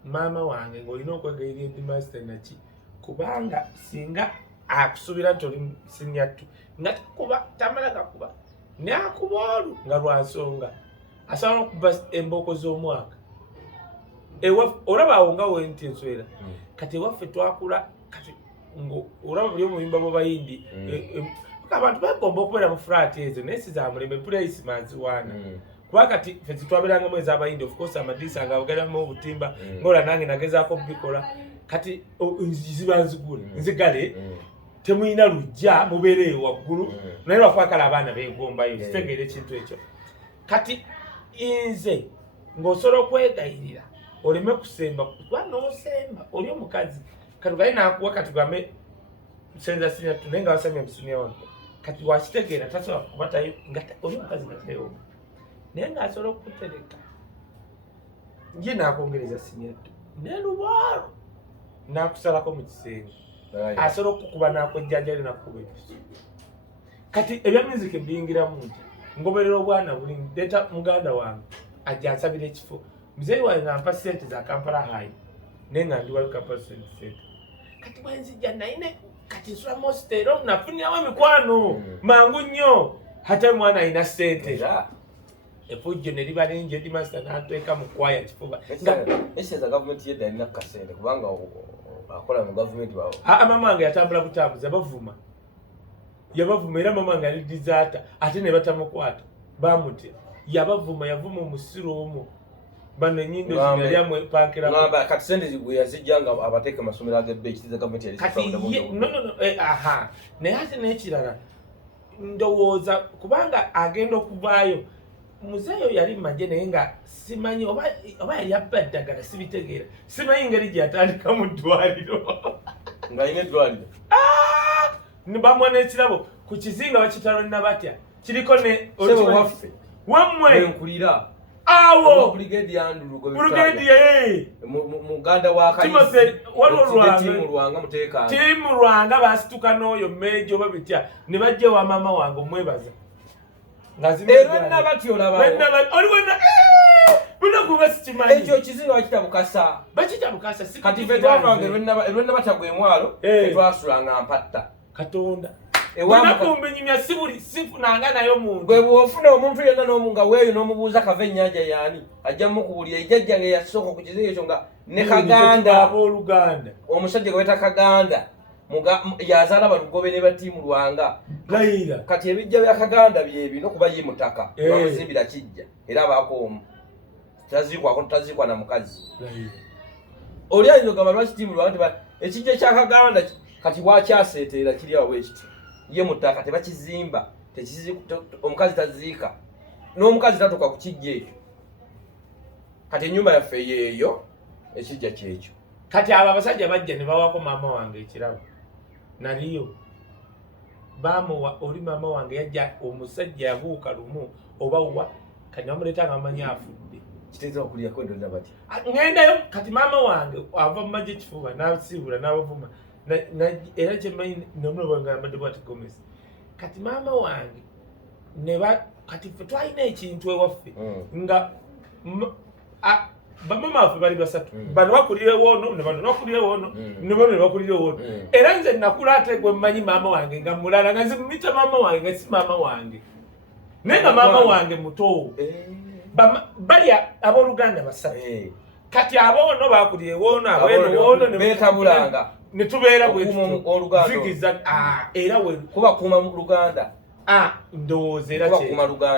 mama wange ngolina okwegayira headmaster naki kubanga singa akusubira toli senior 2 ngata kuba tamala gakuba nakubalu nga lwansonga asana kuba emboko z'omwaka olaba wonga wenti enswera kati waffe twakula kati ngo olaba buli omuyimba bw'abayindi abantu bagomba okubeera mu flat ezo nesi za mulembe place manziwana kuba kati ffe twaberanga mwezi abayindi of course amadisa nga bagalamu obutimba ngola nange nagezaako bikola kati ziba nzigula nzigale temuyina lujja mubeere waggulu naye lwakwakala abaana begombayo kitegeera ekintu ekyo kati inze ng'osobola okwegayirira oleme kusemba kuba n'osemba oli omukazi katugaye nakuwa katugambe senza sinya naye nga wasamya musinia wange kati wakitegeera tasobola kubatayo nga oli omukazi ngatayo naye ng'asobola okutereka nje nakwongereza sinya naye lubwalo nakusalako mu kisenge asobola okukuba nakwejjanjali nakukuba ebisu kati ebya music mbiyingiramu nti ngoberera obwana buli ndeta muganda wange ajja asabira ekifo muzeeyi wange nampa sente za Kampala High naye nga ndi wali Kampala Center kati bwenzijja naine kati nsula mostero nafunirawo emikwano mangu nnyo hata mwana alina sente efujjo ne liba lingi headmaster n'atweka mu kwaya kifuba eseza gavumenti yedda alina kasente kubanga akola mu gavumenti wawo mama wange yatambula butambuzi yabavuma era mama wange ali disaata ate ne batamukwata bamutya yabavuma yavuma omusiro omwo bano enyindo zinali amwepankira ngamba kati sente zigwe yazijjanga abateeka amasomero ag'ebbeyi ekitiza gavumenti yali naye ate n'ekirala ndowooza kubanga agenda okuvaayo muzeeyo yali mmaje naye nga simanyi oba yali abba ddagala sibitegeera simanyi ngeri gyeyatandika mu ddwaliro nga alina eddwaliro bamwa n'ekirabo ku kizinga bakitalo nabatya kiriko ne waffe wammwe enkulira awo brigade Andrew muganda wa timu Lwanga muteeka timu Lwanga basituka n'oyo mejo oba bitya ne bajja wa mama wange omwebaza era batyo laba ekyo kizinga bakita bukasa kati ffe twavange lwenna batagwa emwalo twasulanga mpatta katonda ewakumbinyumya sifunanga nayo muntu gwe bwofuna omuntu yenna n'omunga weeyo n'omubuuza kava ennyanja yaani ajja mukubulira ejjajjange yasooka ku kizinga ekyo nga ne Kaganda abooluganda omusajja gwe weta Kaganda yazaala balugobe ne batiimu Lwanga layira kati ebijja bya Kaganda byebino kuba ye mutaka bamuzimbira kijja era abaako omu tazikwa na mukazi oli ayinza ogamba lwaki timu lwati ekijja kyakaganda kati bwakyaseeteera kiri awo ekiti ye mu ttaka tebakizimba omukazi taziika n'omukazi tatuuka ku kijja ekyo kati ennyumba yaffe yeeyo ekijja kyekyo kati abo abasajja bajja ne bawako maama wange ekirabo naliyo bamuwa oli maama wange yajja omusajja yabuuka lumu oba wa kati namuleeta ngamanyi afudde kiteeza okulya kwendolera bati ŋŋendayo kati maama wange ava mu magye ekifuba n'asiibula n'abavuma era kyemanyi nomulaba nga yambadde bwati gomesi kati maama wange kati ffe twalina ekintu ewaffe nga bamama waffe bali basatu bano bakulira ewoono ne bano bakulira ewoono ne bano ne bakulira ewoono era nze nakula ate gwe mmanyi maama wange nga mulala nga nzimumita maama wange nga si maama wange naye nga maama wange muto bali abooluganda basatu kati aboono bakulira ewoono abweno woono beetabulanga ne tubeera bwetuzigiza era kuba kuuma mu Luganda ndowooza era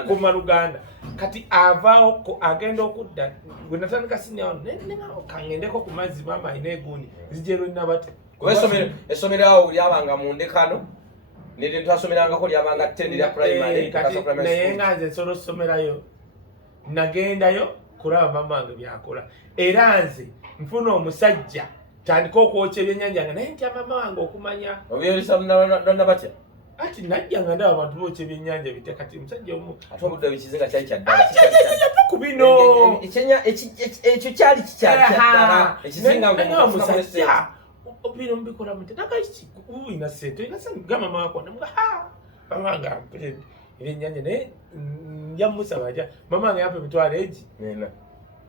kuma Luganda kati avaawo agenda okudda gwe natandika sinyawano kangendeko ku mazzi maama alina egundi zijero nabate essomero awo lyabanga mu ndekano nere twasomerangako lyabanga 10 lya primary naye nga nze nsobola okusomerayo nagendayo kulaba maama wange byakola era nze nfuna omusajja tandika okwokya ebyennyanja nga naye ntya maama wange okumanya obyolesa donna batya ati najja nga ndaba abantu bookya ebyennyanja bite kati musajja omu ate obudde bikizinga kyali kyaddala ku bino ekyo kyali kikyaddala ekizinga musajja bino mbikola mute nakaina sente olina sente gamba mama wako namuga mama wange ampere ebyennyanja naye nja musaba aja mama wange yampa emitwalo egi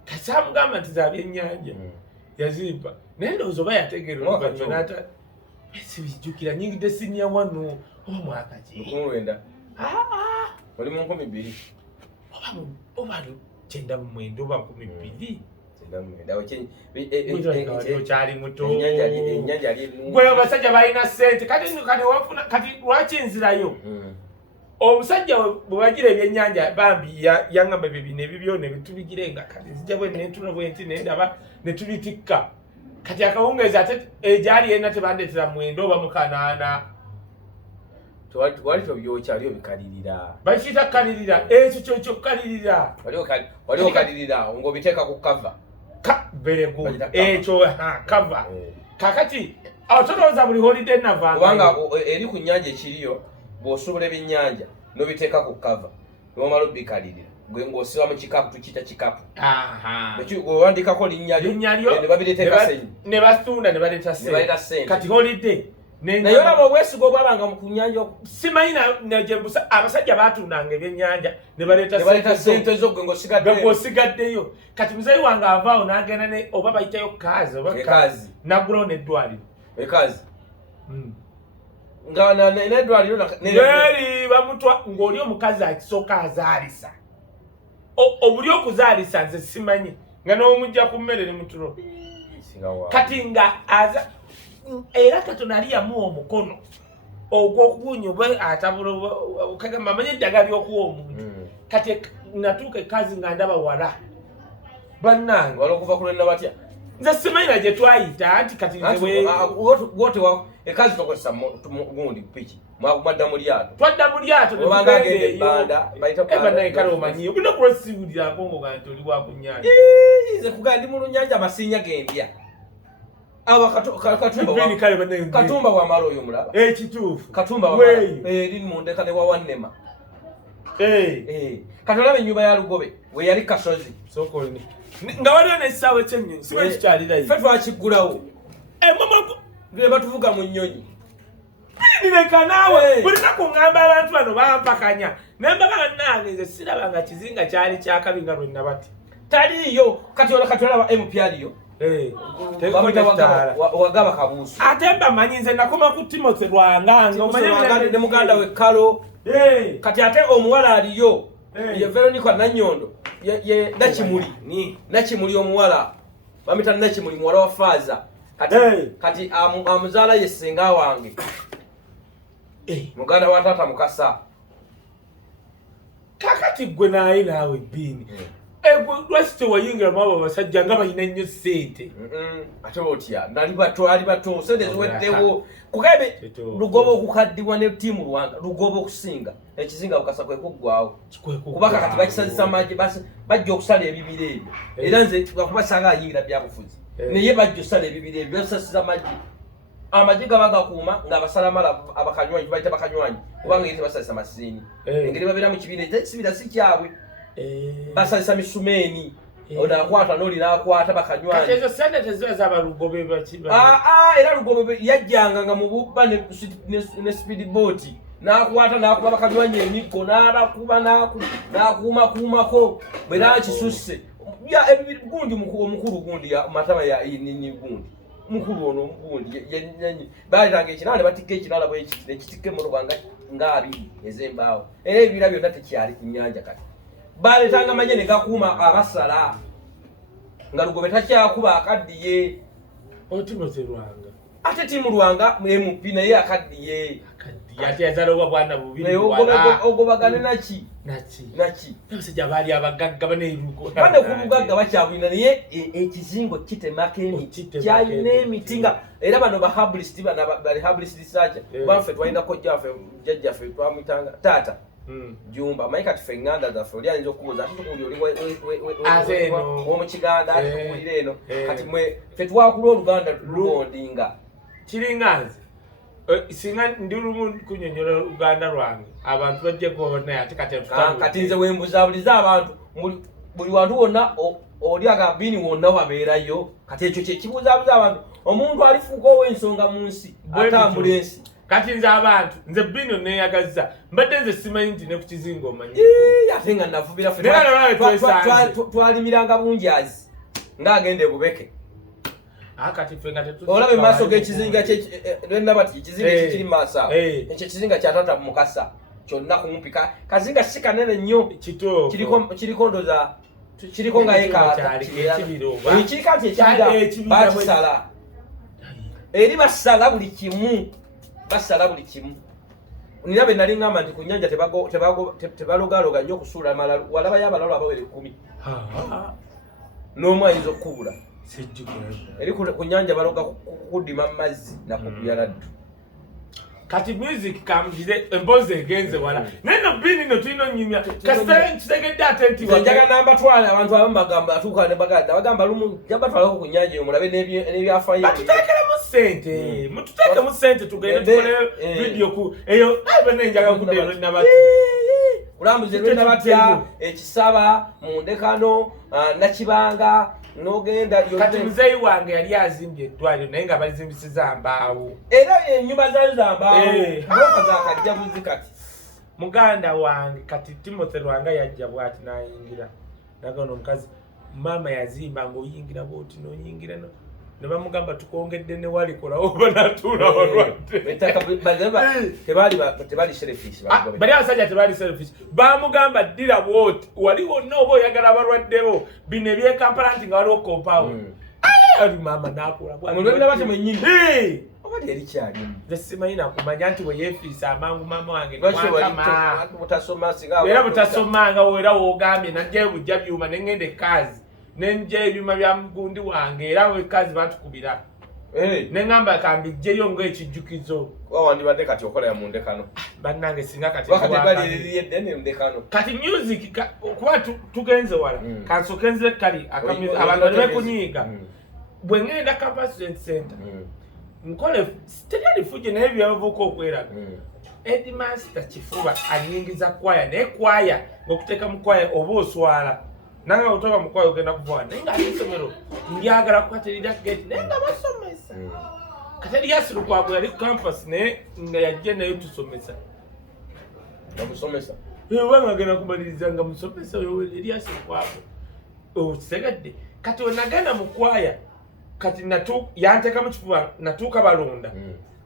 kasamugamba nti za byennyanja yazimpa naye ndowooza oba yategeera oluvannyuma n'ata sibijjukira nyingidde sinya wano oba mwaka ki 9 oli mu 2,000 oba 9 oba 12 okyali muto gwe abasajja balina sente kati lwaki nzirayo omusajja bwe bagira ebyennyanja bambi yaŋŋamba ebyo bino ebibyo ne bitubigirenga kati nzija bwe nentula bwenti nendaba ne tubitikka kati akawungeezi ate egyali yenna tebandeetera 9 oba 8 wali tobyokya wali obikalirira bakiyita kukalirira ekyo kyokyo kukalirira wali okalirira ng'obiteeka ku kava beregu ekyo kava kakati awo tolowooza buli holiday navanga kubanga eri ku nnyanja ekiriyo bw'osobola ebyennyanja n'obiteeka ku kava nomala obikalirira gwe ng'osiba mu kikapu tukiyita kikapu owandikako linnya lyo ne babireeteka sente ne basunda ne baleeta sente kati holiday naye olaba obwesiga obwabanga ku nnyanja simanyi najembusa abasajja batundanga ebyennyanja ne baleeta sente zo gwe ng'osigaddeyo kati muzeyi wange avaawo n'agenda oba bayitayo kazi naggulawo n'eddwaliro ekazi nga n'eddwaliro eri bamutwa ng'oli omukazi akisooka azaalisa obuli okuzaalisa nze simanyi nga n'omujja ku mmere ne mutulo kati nga era Katonda ali yamuwa omukono ogw'okugunya oba atabula kagamba amanye eddagala ly'okuwa omuntu kati natuuka ekazi nga ndaba wala bannange wala okuva kulenda batya nze simanyi na gye twayita nti kati wote ekazi tokozesa gundi piki mwadda mu lyato twadda mu lyato netugendeyoebanaye kale omanyiyo bulina kulwesiwulirako ngo ga nti oli waku nnyanja nze kugaa ndi mu lunyanja amasinya gendya katumba wamala oyo mulaba ekituufu katumba eri mundeka ne wawannema kati olaba ennyumba ya lugobe we yali kasozi nga waliwo n'ekisaawe ky'ennyonyi siba kikyalirayo ffe twakiggulawo ne batuvuga mu nnyonyi bireka naawe buli naku ŋŋamba abantu bano bampakanya nembaga bannange nze siraba nga kizinga kyali kyakabi nga lwenna bati taliiyo kati olaba MP aliyo wagaba kabuusu ate mbamanyi nze nakoma ku Timothy Lwanganga ne muganda we Kalo kati ate omuwala aliyo ye Veronica Nanyondo ye Nakimuli omuwala bamita Nakimuli muwala wa Faaza kati amuzaala ye ssenga wange muganda wa taata Mukasa kakati gwe naye naawe bbiini lwaki tewayingira mu abo abasajja nga balina nnyo ssente ate otya nali bato sente ziweddewo kugambe lugoba okukaddibwa ne ttiimu Rwanda lugoba okusinga ekizinga bukasa kwe kuggwawo kubaka kati bakisazisa amagye bajja okusala ebibira ebyo era nze bakubasanga ayingira byabufuzi naye bajja osala ebibira ebyo basasiza amagye gaba gakuuma ng'abasalamala abakanywanyi bayita bakanywanyi kubanga yite basazisa masiini engeri babeera mu kibiina sibira si kyabwe basazisa misumeeni onakwata n'olinakwata bakanywanyi ezo sente teziba z'abalugobe era lugobe yajjanga nga mu bubba ne speedboat n'akwata n'akuba bakanywanyi emiggo n'abakuba n'akuumakuumako bwera kisusse gundi omukulu gundi matama ya nini gundi mukulu ono gundi baletanga ekinaala ne batikka ekinaala bwekiti nekitikka emmotoka nga abiri ez'embaawo era ebibira byonna tekyali ku nnyanja kati baletanga amagye ne gakuuma abasala nga lugobe takyakuba akaddiye otimoze Lwanga ate tiimu Lwanga MP naye akaddiye ate yazalowa bwana bubiri ogobagane naki abasajja baali abagagga baneerugo bane ku bugagga bakyabulina naye ekizingo kitemako emiti kyalina emiti nga era bano bahabulist bali habulist research baffe twalina jjajjaffe twamwitanga taata Jumba maika tufe nganda zaffe oli ayinza okubuuza ate tukuwulira oli w'omukiganda ate tukuwulira eno kati mwe ffe twakula oluganda lugondinga kiringanze singa ndi lumu kunyonyola Uganda lwange abantu bajje kubaona ate kati nze wembuzabuliza abantu buli wantu wonna oli agabini wonna babeerayo kati ekyo kyekibuzabuza abantu omuntu alifuuka ow'ensonga mu nsi atambula ensi kati nze abantu nze bino neyagazza mbadde nze simanyi nti ne ku kizinga omanyi ate nga navubira twalimiranga bunjazi ng'agenda ebubeke olaba emaaso g'ekizinga nenaba ti ekizinga ekikiri mu maaso awo ekyo ekizinga kyatata mu Mukasa kyonna kumpi kazinga si kanene nnyo kiriko ndoza kiriko nga kirika nti ekibira bakisala eri basala buli kimu nina be nali ngamba nti ku nnyanja tebalogaloga nnyo okusuula amalalu walabayo abalalu abawere 10 n'omu ayinza okukubula eri ku nnyanja baloga kudima mu mazzi nakukuyala ddu kati music kamugire embozi egenze wala neno bini no tulina onyumya kasitale kitegedde ate nti njaga nambatwala abantu abamu bagamba atuuka ne bagamba lumu jabatwalako ku nnyanja eyo mulabe n'ebyafaayo batuteekeremu ssente mututeekemu ssente tugende tukole vidiyo ku eyo bene njaga kudde nabati ulambuze lwenabatya ekisaba mu ndekano nakibanga nogenda kati muzeyi wange yali azimbye eddwaliro naye nga balizimbisiza mbaawo era ennyumba zayo zambaawo mboka zakajjabuzi kati muganda wange kati Timothy Lwanga yajja bwati nayingira nagano omukazi mama yazimba ng'oyingira bwoti noyingira ne bamugamba tukongedde ne walikola oba natuula walwadde tebali sherifish bali abasajja tebali sherifish bamugamba ddira bwoti wali wonna oba oyagala abalwaddewo bino ebyekampala nti nga waliwo compound ali mama nakula bwati mwennyini obali eri kyalimu nze simanyi nakumanya nti weyeefiisa amangu mama wange era butasomanga era woogambye najjayo bujja byuma nengenda ekaazi nenje ebyuma bya mugundi wange era wekazi batukubira nengamba kambijjeyo ng'ekijjukizo wawandibadde kati okola ya mundekano bannange singa kati kati music kuba tugenze wala kansokenze kali abantu bekunyiiga bwe ngenda campus center nkole siteri fuje naye byavuka okweraga Headmaster Kifuba anyingiza kwaya ne kwaya ngokuteeka mu kwaya oba oswala nanga utoka mukwayo ogenda kuvaana naye nga isomero ndyagala kukaterera gate naye nga basomesa kateri yasiru kwabwe yali ku campus naye nga yajja naye tusomesa wanga agenda kumaliriza nga musomesa eri yasiru kwabwe okisegadde kati wenagenda mu kwaya kati yanteeka mu kifuba natuuka balonda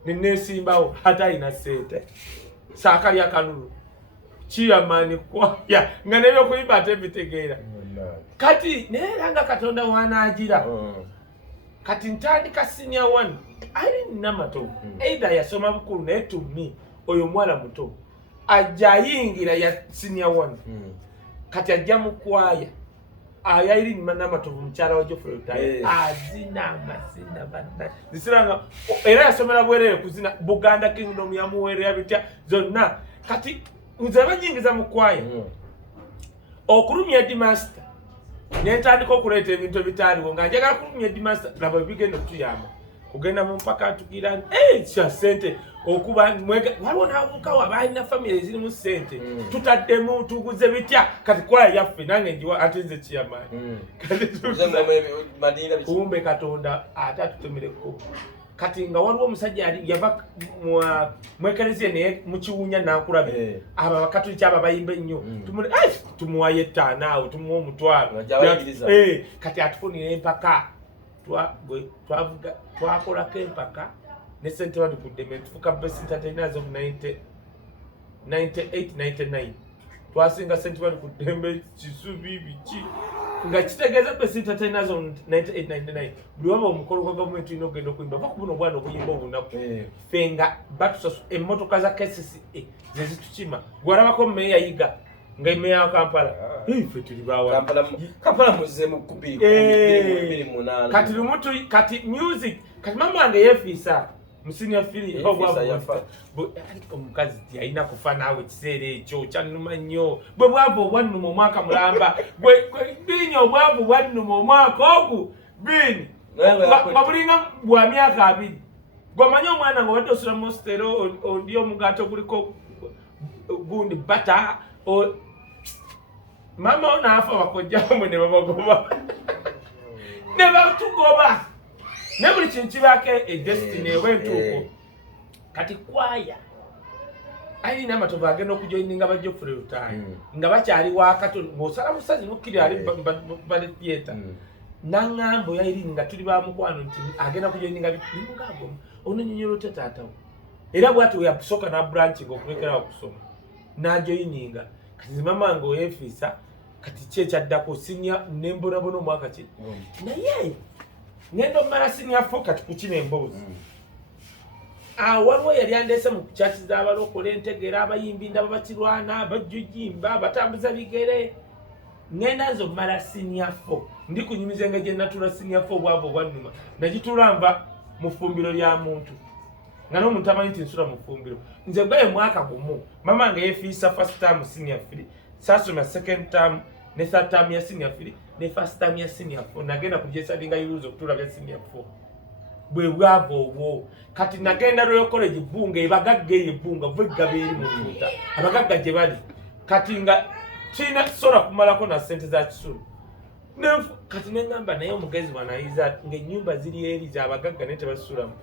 neneesimbawo ate alina ssente saakali akalulu kiyamani kwaya nga nebyokuyimba ate bitegeera kati naye nga Katonda wanaagira kati ntandika senior 1 ali namato either yasoma bukulu naye tumi oyo mwana muto ajja ayingira ya senior 1 kati ajja mu kwaya ayairi mana matovu mchara wa Geoffrey Rutahi azina masina bana zisiranga era yasomera bwerere kuzina Buganda Kingdom ya muwere yabitya zonna kati nzaba nyingiza mukwaya okurumya di master nentandika okuleta ebintu bitaliwo nga njagala kurumya di master laba bigenda tuyamba kugenda mu mpaka tugira kya sente okuba mwega waliwo n'abuka wabalina family ziri mu sente tutaddemu tuguze bitya kati kwaya yaffe nange njiwa ate nze kiyamaanyi kumbe Katonda ate atutemereko kati nga waliwo omusajja ali yava mwekerezia naye mukiwunya nankulabe abo abakatuliki abo bayimba ennyo tumuwayo ettaano awo tumuwa omutwalo kati atufunira empaka twakolako empaka ne sente badukudde tufuka best entertainers of 98-99 twasinga sente badukudde kisubi biki nga kitegeeza best entertainers of 98-99 buli waba omukolo gwa gavumenti ino ogenda okuyimba bakubuno obwana okuyimba obunaku fenga batusasu emmotoka za KCCA zezitukima gwalabako mmeeya yiga nga imeya wa Kampala ife tuli bawa Kampala muze mu 228 kati lumutu kati music kati mama ange yefisa musini afili omukazi yalina kufa naawe kiseera ekyo kyanuma nnyo bwe bwavu obwannuma omwaka mulamba bini obwavu bwannuma omwaka ogu bini babulinga bwa myaka 2 gwamanye omwana nga wadde osula mu hostero oli omugaato guliko gundi bata mama onaafa bakojjamu ne babagoba ne batugoba ne buli kintu kibaako edestiny ew'entuuko kati kwaya alina amatovu agenda okujoininga ba Geoffrey Rutahi nga bakyali wakati ng'osala busazi nokkirira ali bale theatre naŋŋamba yairi nga tuli bamukwano nti agenda kujoininga bimugambo ononyonyola otya taatawo era bwati weyasooka n'abranching okulekerawo okusoma n'ajoininga kati mama ngo yefisa kati kyekyaddako sinya nembonabona omwaka ki naye ngendo mara sinya kati kukina emboozi waliwo yali andeese mu kyaki z'abalokole entegera abayimbi ndaba bakirwana bajjujimba batambuza bigere ngenda nzo mara sinya ndi kunyumiza nga gye natula sinya obwavo obwannuma nagitulanva mu ffumbiro lya muntu nga n'omuntu amanyi nti nsula mu ffumbiro nze gwe mwaka gumu mama nga yefiisa first term senior 3 saasoma second term ne third term ya senior 3 ne first term ya senior 4 nagenda kujesadinga yuzo okutula bya senior 4 bwe bwavo obwo kati nagenda Royal College Bunga ebagagga ebunga bwegabeeri mu tuta abagagga gye bali kati nga kina sora kumalako na sente za kisulu kati nengamba naye omugezi wanayiza ng'ennyumba ziri eri z'abagagga naye tebasulamu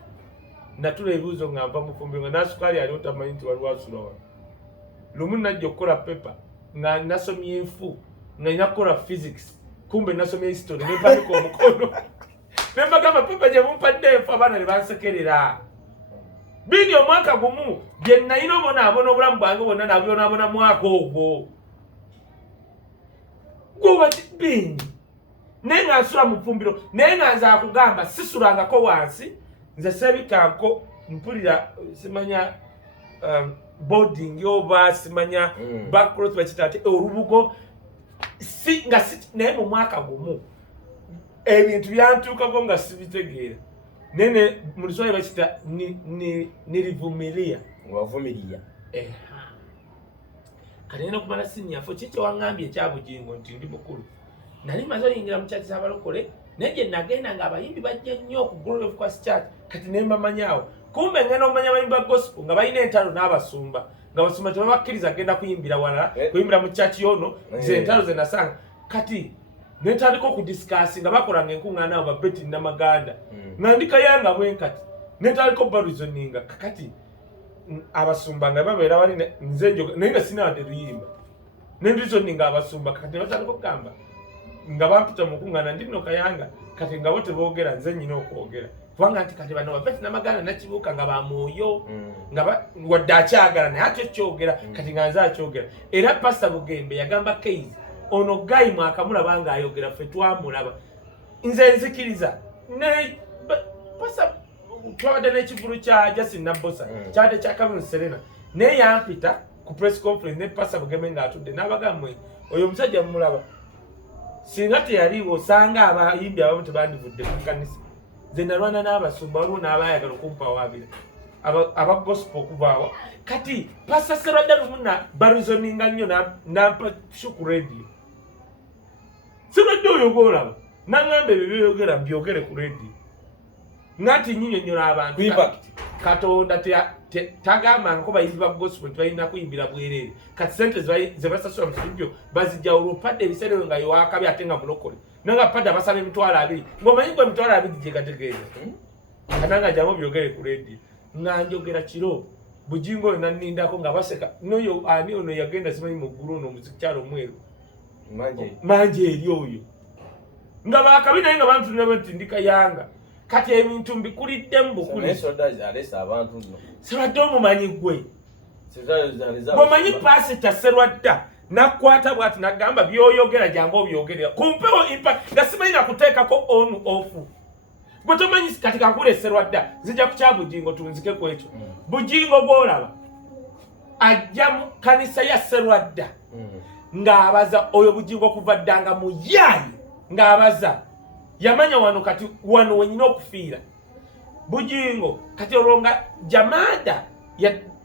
natula ebibuuzo nga nva mu ffumbiro nga nasukali ali otamanyi nti waliwo asula wano lumu najja okukola pepa nga nasomye enfu nga nina kukola physics kumbe nasomye history nempanika omukono nembagamba pepa gye mumpadde enfu abaana ne bansekerera bini omwaka gumu gye nalina obonaabona obulamu bwange bonna nabubonaabona mwaka ogwo gwobati bini naye nga nsula mu ffumbiro naye nga nze akugamba sisulangako wansi nze sebikanko mpulira simanya boarding oba simanya backroad bakitate olubugo nga naye mu mwaka gumu ebintu byantuukako nga sibitegeera nene mu Luswayiri bakita nilivumilia wavumilia kati nina okumala sinyafo kiki waŋŋambye ekyabugingo nti ndi mukulu nali maze oyingira mu kyaki z'abalokole naye gye nagenda nga abayimbi bajja nnyo ku Glory of Christ Church kati ne mbamanyaawo kumbe ngenda omanya abayimbi ba gospel nga balina entalo n'abasumba nga abasumba tebabakkiriza genda kuyimbira walala kuyimbira mu kyaki yono ze entalo ze nasanga kati netandika okudisikasi nga bakolanga enkuŋŋaana abo babeti namaganda nga ndikayanga bwenkati netandika obareasoninga kakati abasumba nga babeera bali nze njoga naye nga sinawadde luyimba nendireasoninga abasumba kati batandika okugamba nga bampita mu kuŋŋaana ndi nno kayanga kati nga bo teboogera nze nnyina okwogera kubanga nti kati bano babeti namaganda nakibuuka nga bamwoyo nga wadde akyagala naye ate kyogera kati nga nze akyogera era Pastor Bugembe yagamba Kaye ono gayi mwakamulaba nga ayogera ffe twamulaba nze nzikiriza twabadde n'ekivulu kya Justin Nabosa kyabadde kya Kavin Serena naye yampita ku press conference ne Pastor Bugembe ng'atudde n'abagamba oyo omusajja mumulaba singa teyaliwo osanga abayimbi abamu tebandivudde ku kanisa nze nalwana n'abasumba waliwo n'abayagala okumpawabira aba gospel okuvaawa kati Pastor Serwadda lumu na barizoninga nnyo nampa shu ku radio Serwadda oyo gwolaba naŋŋamba ebyo byeyogera mbyogere ku radio ngati nyinyonnyola abantu Katonda tagama nko bayimbi ba gospel tebalina kuyimbira bwereere kati sente ze basasula mu studio bazijja olwopadde ebiseera nga yowakabi ate nga mulokole nanga padde abasaba emitwalo 2 ng'omanyi gwe emitwalo 2 gye gategeeza kananga jamu byogere ku radio nga njogera kiro bujingo oyo nannindako nga baseka noyo ani ono yagenda simanyi mu ggulu ono omuzikyalo omweru manje eri oyo nga bakabi naye nga bantunira batindika yanga kati ebintu mbikuliddemu bukuli Serwadda omumanyi gwe bw'omanyi Pastor Serwadda nakwata bwati nagamba byoyogera jangu obyogerera kumpewo impact nga simanyi nakuteekako on off bwe tomanyi kati kankule Serwadda zijja kukya bujingo tunzike ku ekyo bujingo gwolaba ajja mu kanisa ya Serwadda ng'abaza oyo bujingo kuva ddanga mu yaayi ng'abaza yamanya wano kati wano wenyina okufiira bujingo kati olwonga jamada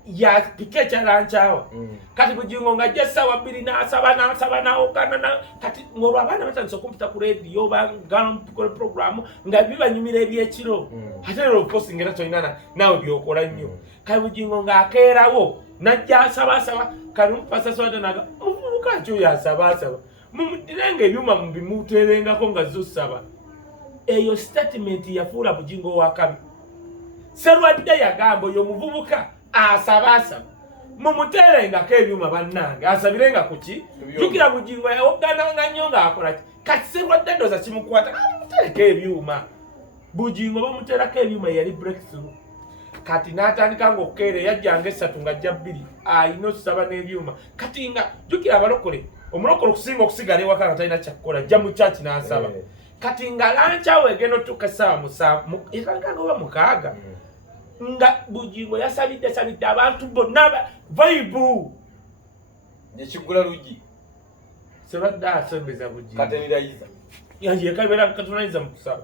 ya pike ekyalancawa kati bujingo nga ajja ssaawa 2 n'asaba n'awogana kati ng'olwo abaana batandise okumpita ku rediyo bangala programu nga bibanyumira ebyekiro ate lero okosi ngera tolina naawe byokola nnyo kati bujingo ng'akeerawo najja asabasaba kati Pastor Serwadda naga muvubuka nti oyo asabasaba mumuddirenga ebyuma mubimuteerengako nga zosaba eyo statement yafuula bujingo wa kabi Serwadda yagamba oyo muvubuka asabasaba mumuteerengako ebyuma bannange asabirenga kuki jukira bujingo yawogananga nnyo ng'akola kati Serwadda ndoza kimukwata amuteereko ebyuma bujingo bamuteerako ebyuma yali breakthrough kati n'atandika ng'okukeera yajjanga 3 ng'ajja 2 ayina okusaba n'ebyuma kati nga jukira abalokole omulokole okusinga okusigala ewaka nga talina kyakukola ajja mu kyaki n'asaba kati nga lancawo egenda otuuka essaawa 7 ekanga oba 6 nga bujingo yasabidde abantu bonna vaibu nekigula lugi Serwadda asembeza bujingo katenirayiza yekabera katonaiza mu kusaba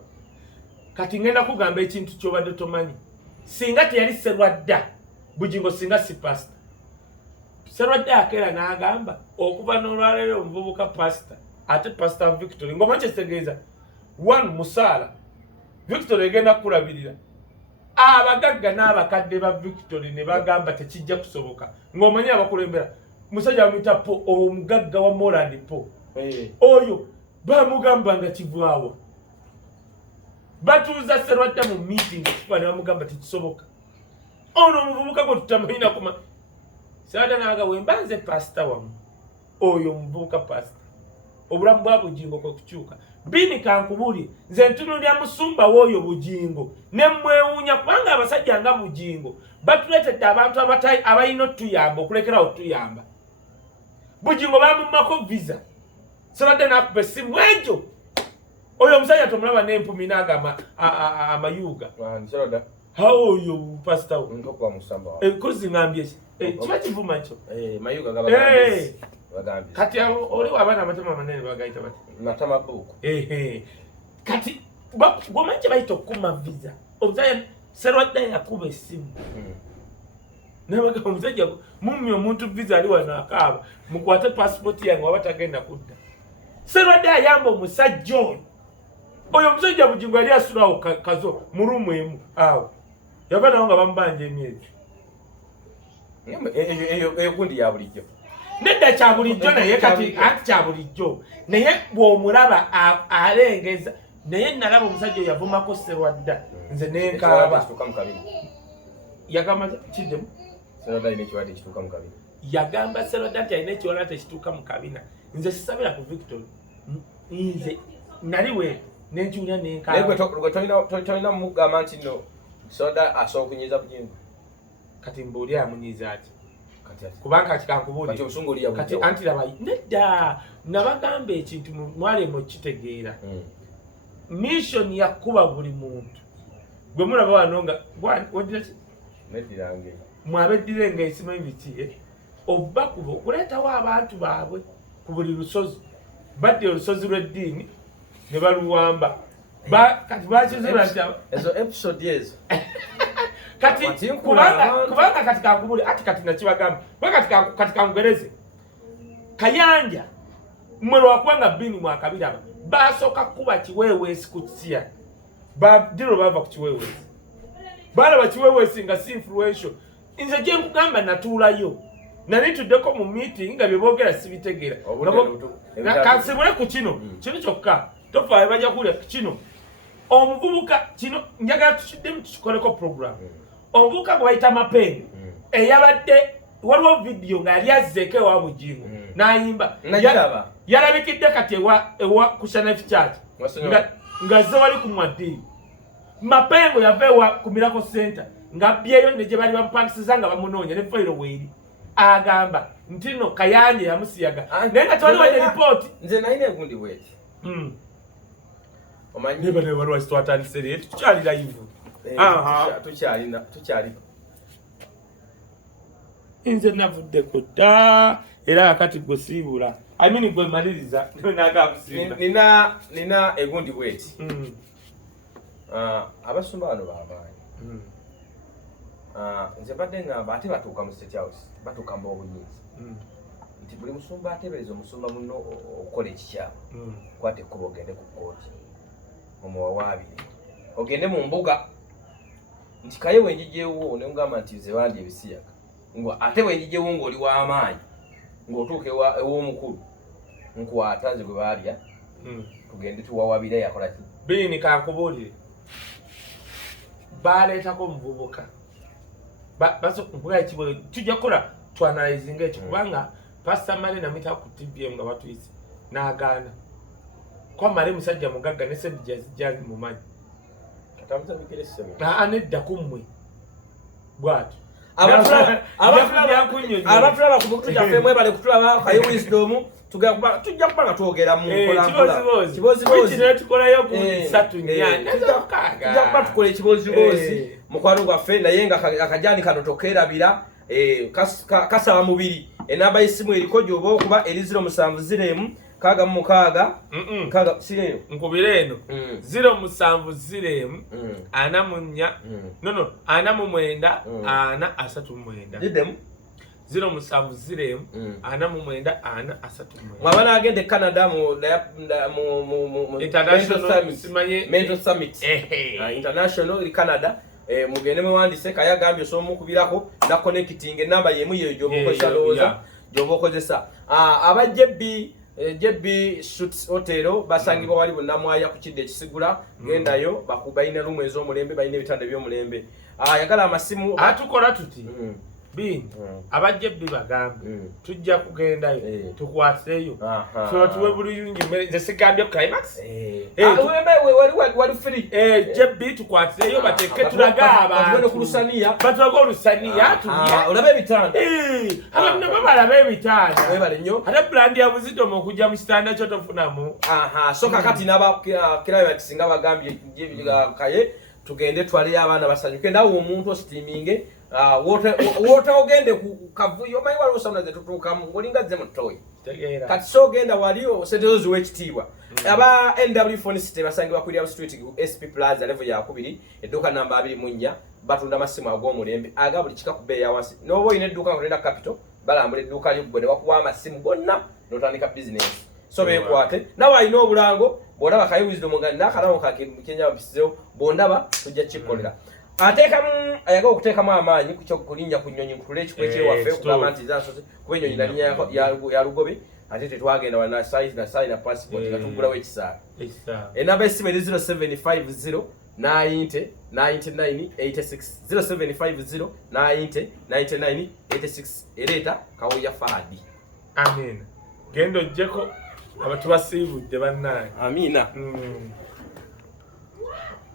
kati ngenda kugamba ekintu kyobadde tomanyi singa teyali Serwadda bujingo singa si pastor Serwadda akeera n'agamba okuva n'olwaleero omuvubuka pastor ate Pastor Victory ng'omanyi kyekitegeeza 1 musaala Victory egenda kulabirira abagagga n'abakadde ba Victory ne bagamba tekijja kusoboka ng'omanyi abakulembera musajja bamuyita po omugagga wa Morland po oyo bamugamba nga kivaawo batuuza Serwadda mu meeting okufa ne bamugamba tekisoboka ono omuvubuka gwe tutamanyina kuma Serwadda n'aga wembanze pastor wamu oyo omuvubuka pastor obulamu bwa bujingo kwe kukyuka bini kankubuli nze ntunulya musumba w'oyo bujingo ne mwewuunya kubanga abasajja nga bujingo batuleetedde abantu abalina otuyamba okulekerawo tuyamba bujingo bamumako visa Serwadda n'akuba essimu egyo oyo omusajja tomulaba n'empumi n'agama amayuga oyo pastor kozi ngambye kiba kivuma ekyo kati oli abaana amatama amanene bagayita bati matama buku kati gomanyi kye bayita okukuma visa omusajja Serwadda yakuba essimu nabagamba omusajja mummi omuntu visa ali wano akaaba mukwate passport yange waba tagenda kudda Serwadda ayamba omusajja oyo omusajja bujingo yali asulawo kazo mu rumu emu awo yava nawo nga bamubanja emyezi eyo gundi ya bulijjo nedda kya bulijjo naye kati anti kya bulijjo naye bw'omulaba alengeza naye nalaba omusajja oyo yavumako Serwadda nze nenkaaba yagamba kiddemu Serwadda alina ekirwadde ekituuka mu kabina yagamba Serwadda nti alina ekirwadde ekituuka mu kabina nze sisabira ku Victory nze nali we nenjunya nenkaaba tolina mugamba nti no Serwadda asobola okunyiiza bujingo kati mbuuli amunyiiza ati kubanga kikankubuulira kati anti laba nedda nabagamba ekintu mwalema okitegeera mission yakuba buli muntu gwe mulaba wano nga mwabeddirenga esimanyi biki oba kuba okuleetawo abantu baabwe ku buli lusozi badde olusozi lw'eddiini ne baluwamba kati bakizula nti ezo episode ezo kati kubanga kati kakubule ati kati nakibagamba kati kangugereze Kayanja mmwe lwakwanga bbini mwakabiraba basooka kuba kiweeweesi ku kisiya badiro bava ku kiweeweesi balaba kiweeweesi nga si influential nze gye nkugamba natuulayo nali tuddeko mu meeting nga bye boogera sibitegeera kansibule ku kino kyokka tofaayo bajja kuwulira kino omuvubuka kino njagala tukiddemu tukikoleko program omuvubuka gwe bayita Mapeni eyabadde waliwo video nga yali azzeeko ewa Bugingo n'ayimba yalabikidde kati ewa Kushana Church nga ze wali ku Mwaddi Mapengo yava ewa ku Miracle Center nga byeyo ne gye bali bamupangisiza nga bamunoonya ne fayiro weeri agamba ntino Kayanja yamusiyaga naye nga twali wajja report nze nalina egundi bweti omanyi ne bano waliwo kitwatandise leero tukyali live tukyali nze navuddeko dda era akati gwe siibula gwe maliriza nina egundi bweti abasumba bano bamaanyi nze badde ngamba ate batuuka mu State House batuuka mu obunyinzi nti buli musumba ateebereza omusumba muno okukola ekikyamu kwata ekkuba ogende ku kkooti omuwawaabire ogende mu mbuga nti Kaye wenjijjewo nengamba nti ze bandi ebisiyaga ate wenjijjewo ng'oli w'amaanyi ng'otuuka ew'omukulu nkwata nze gwe baalya tugende tuwawabire yakola ki Bini kankubuulire baleetako omuvubuka tujja kukola twanalizinga ekyo kubanga Pastor Male namita ku TBM nga batuyise n'agaana kwa Male musajja mugagga ne sebi jazz mumanyi nedda kummwe bwatu abatulaba ku bukutu gyaffe mwebale kutulaba Kaye Wisidomu tujja kuba nga twogera mu kibozibozi tukolayo ku 3 tujja kuba tukola ekibozibozi mukwano gwaffe naye nga akajani kano tokeerabira kasaba mubiri enamba y'essimu eriko gy'oba okuba eri 070 kaga mu mukaaga kaga sireyo nkubire eno 070 ana munya ana mu mwenda ana asatu mwenda didemu 070 ana mu mwenda ana asatu mwenda mwabana agende Canada mu Mental Summit international in Canada mugende mwandise Kaye agambye osomu kubirako na connecting enamba yemu yeyo gyobokozesa loza gyobokozesa JB Shoots Hotel basangibwa wali bunamwaya ku kidde kisigula gendayo bakubayina lumu ez'omulembe bayina ebitanda by'omulembe yagala amasimu atukola tuti Bini abajjebbi bagambe tujja kugendayo tukwatireyo tuwe buluyungi nze sigambye climax wali free jebbi tukwatireyo bateeke tulaga abantu batulaga olusaniya tulya olabe ebitanda abantu babalaba ebitanda webale nnyo ate brand ya Wisidomu okujja mu kitanda kyo tofunamu so kakati n'abakirayo nga bagambye Kaye tugende twaliyo abaana basanyuke nawe omuntu ositiminge wota ogende ku kavuyo omanyi waliwo sawuna ze tutuukamu olinga ze mutoyi kati so ogenda waliyo sentezo ziw'ekitiibwa aba NW Phone City basangibwa ku William Street SP Plaza level ya 2 edduuka namba 24 batunda amasimu ag'omulembe aga buli kika ku bbeeyi ya wansi n'oba olina edduuka nga tolina capital balambula edduuka lyo gwe ne bakuwa amasimu gonna n'otandika business so beekwate nawe alina obulango bw'olaba Kaye Wisidomu nga n'akalawo kakenyama mpisizewo bw'ondaba tujja kikkolera atekamu ayaga okuteekamu amaanyi ku kulinnya ku nnyonyi nkutule ekikwekye waffe okugamba nti zansose kuba ennyonyi nalinnya ya lugobe ate tetwagenda wana size na sign na passport nga tugulawo ekisaala enamba y'essimu eri 0750 90 99 86 0750 90 99 86 ereeta Kawoya Fahadi. Amen. Gendo jeko abatu basiibudde bannaye. Amina.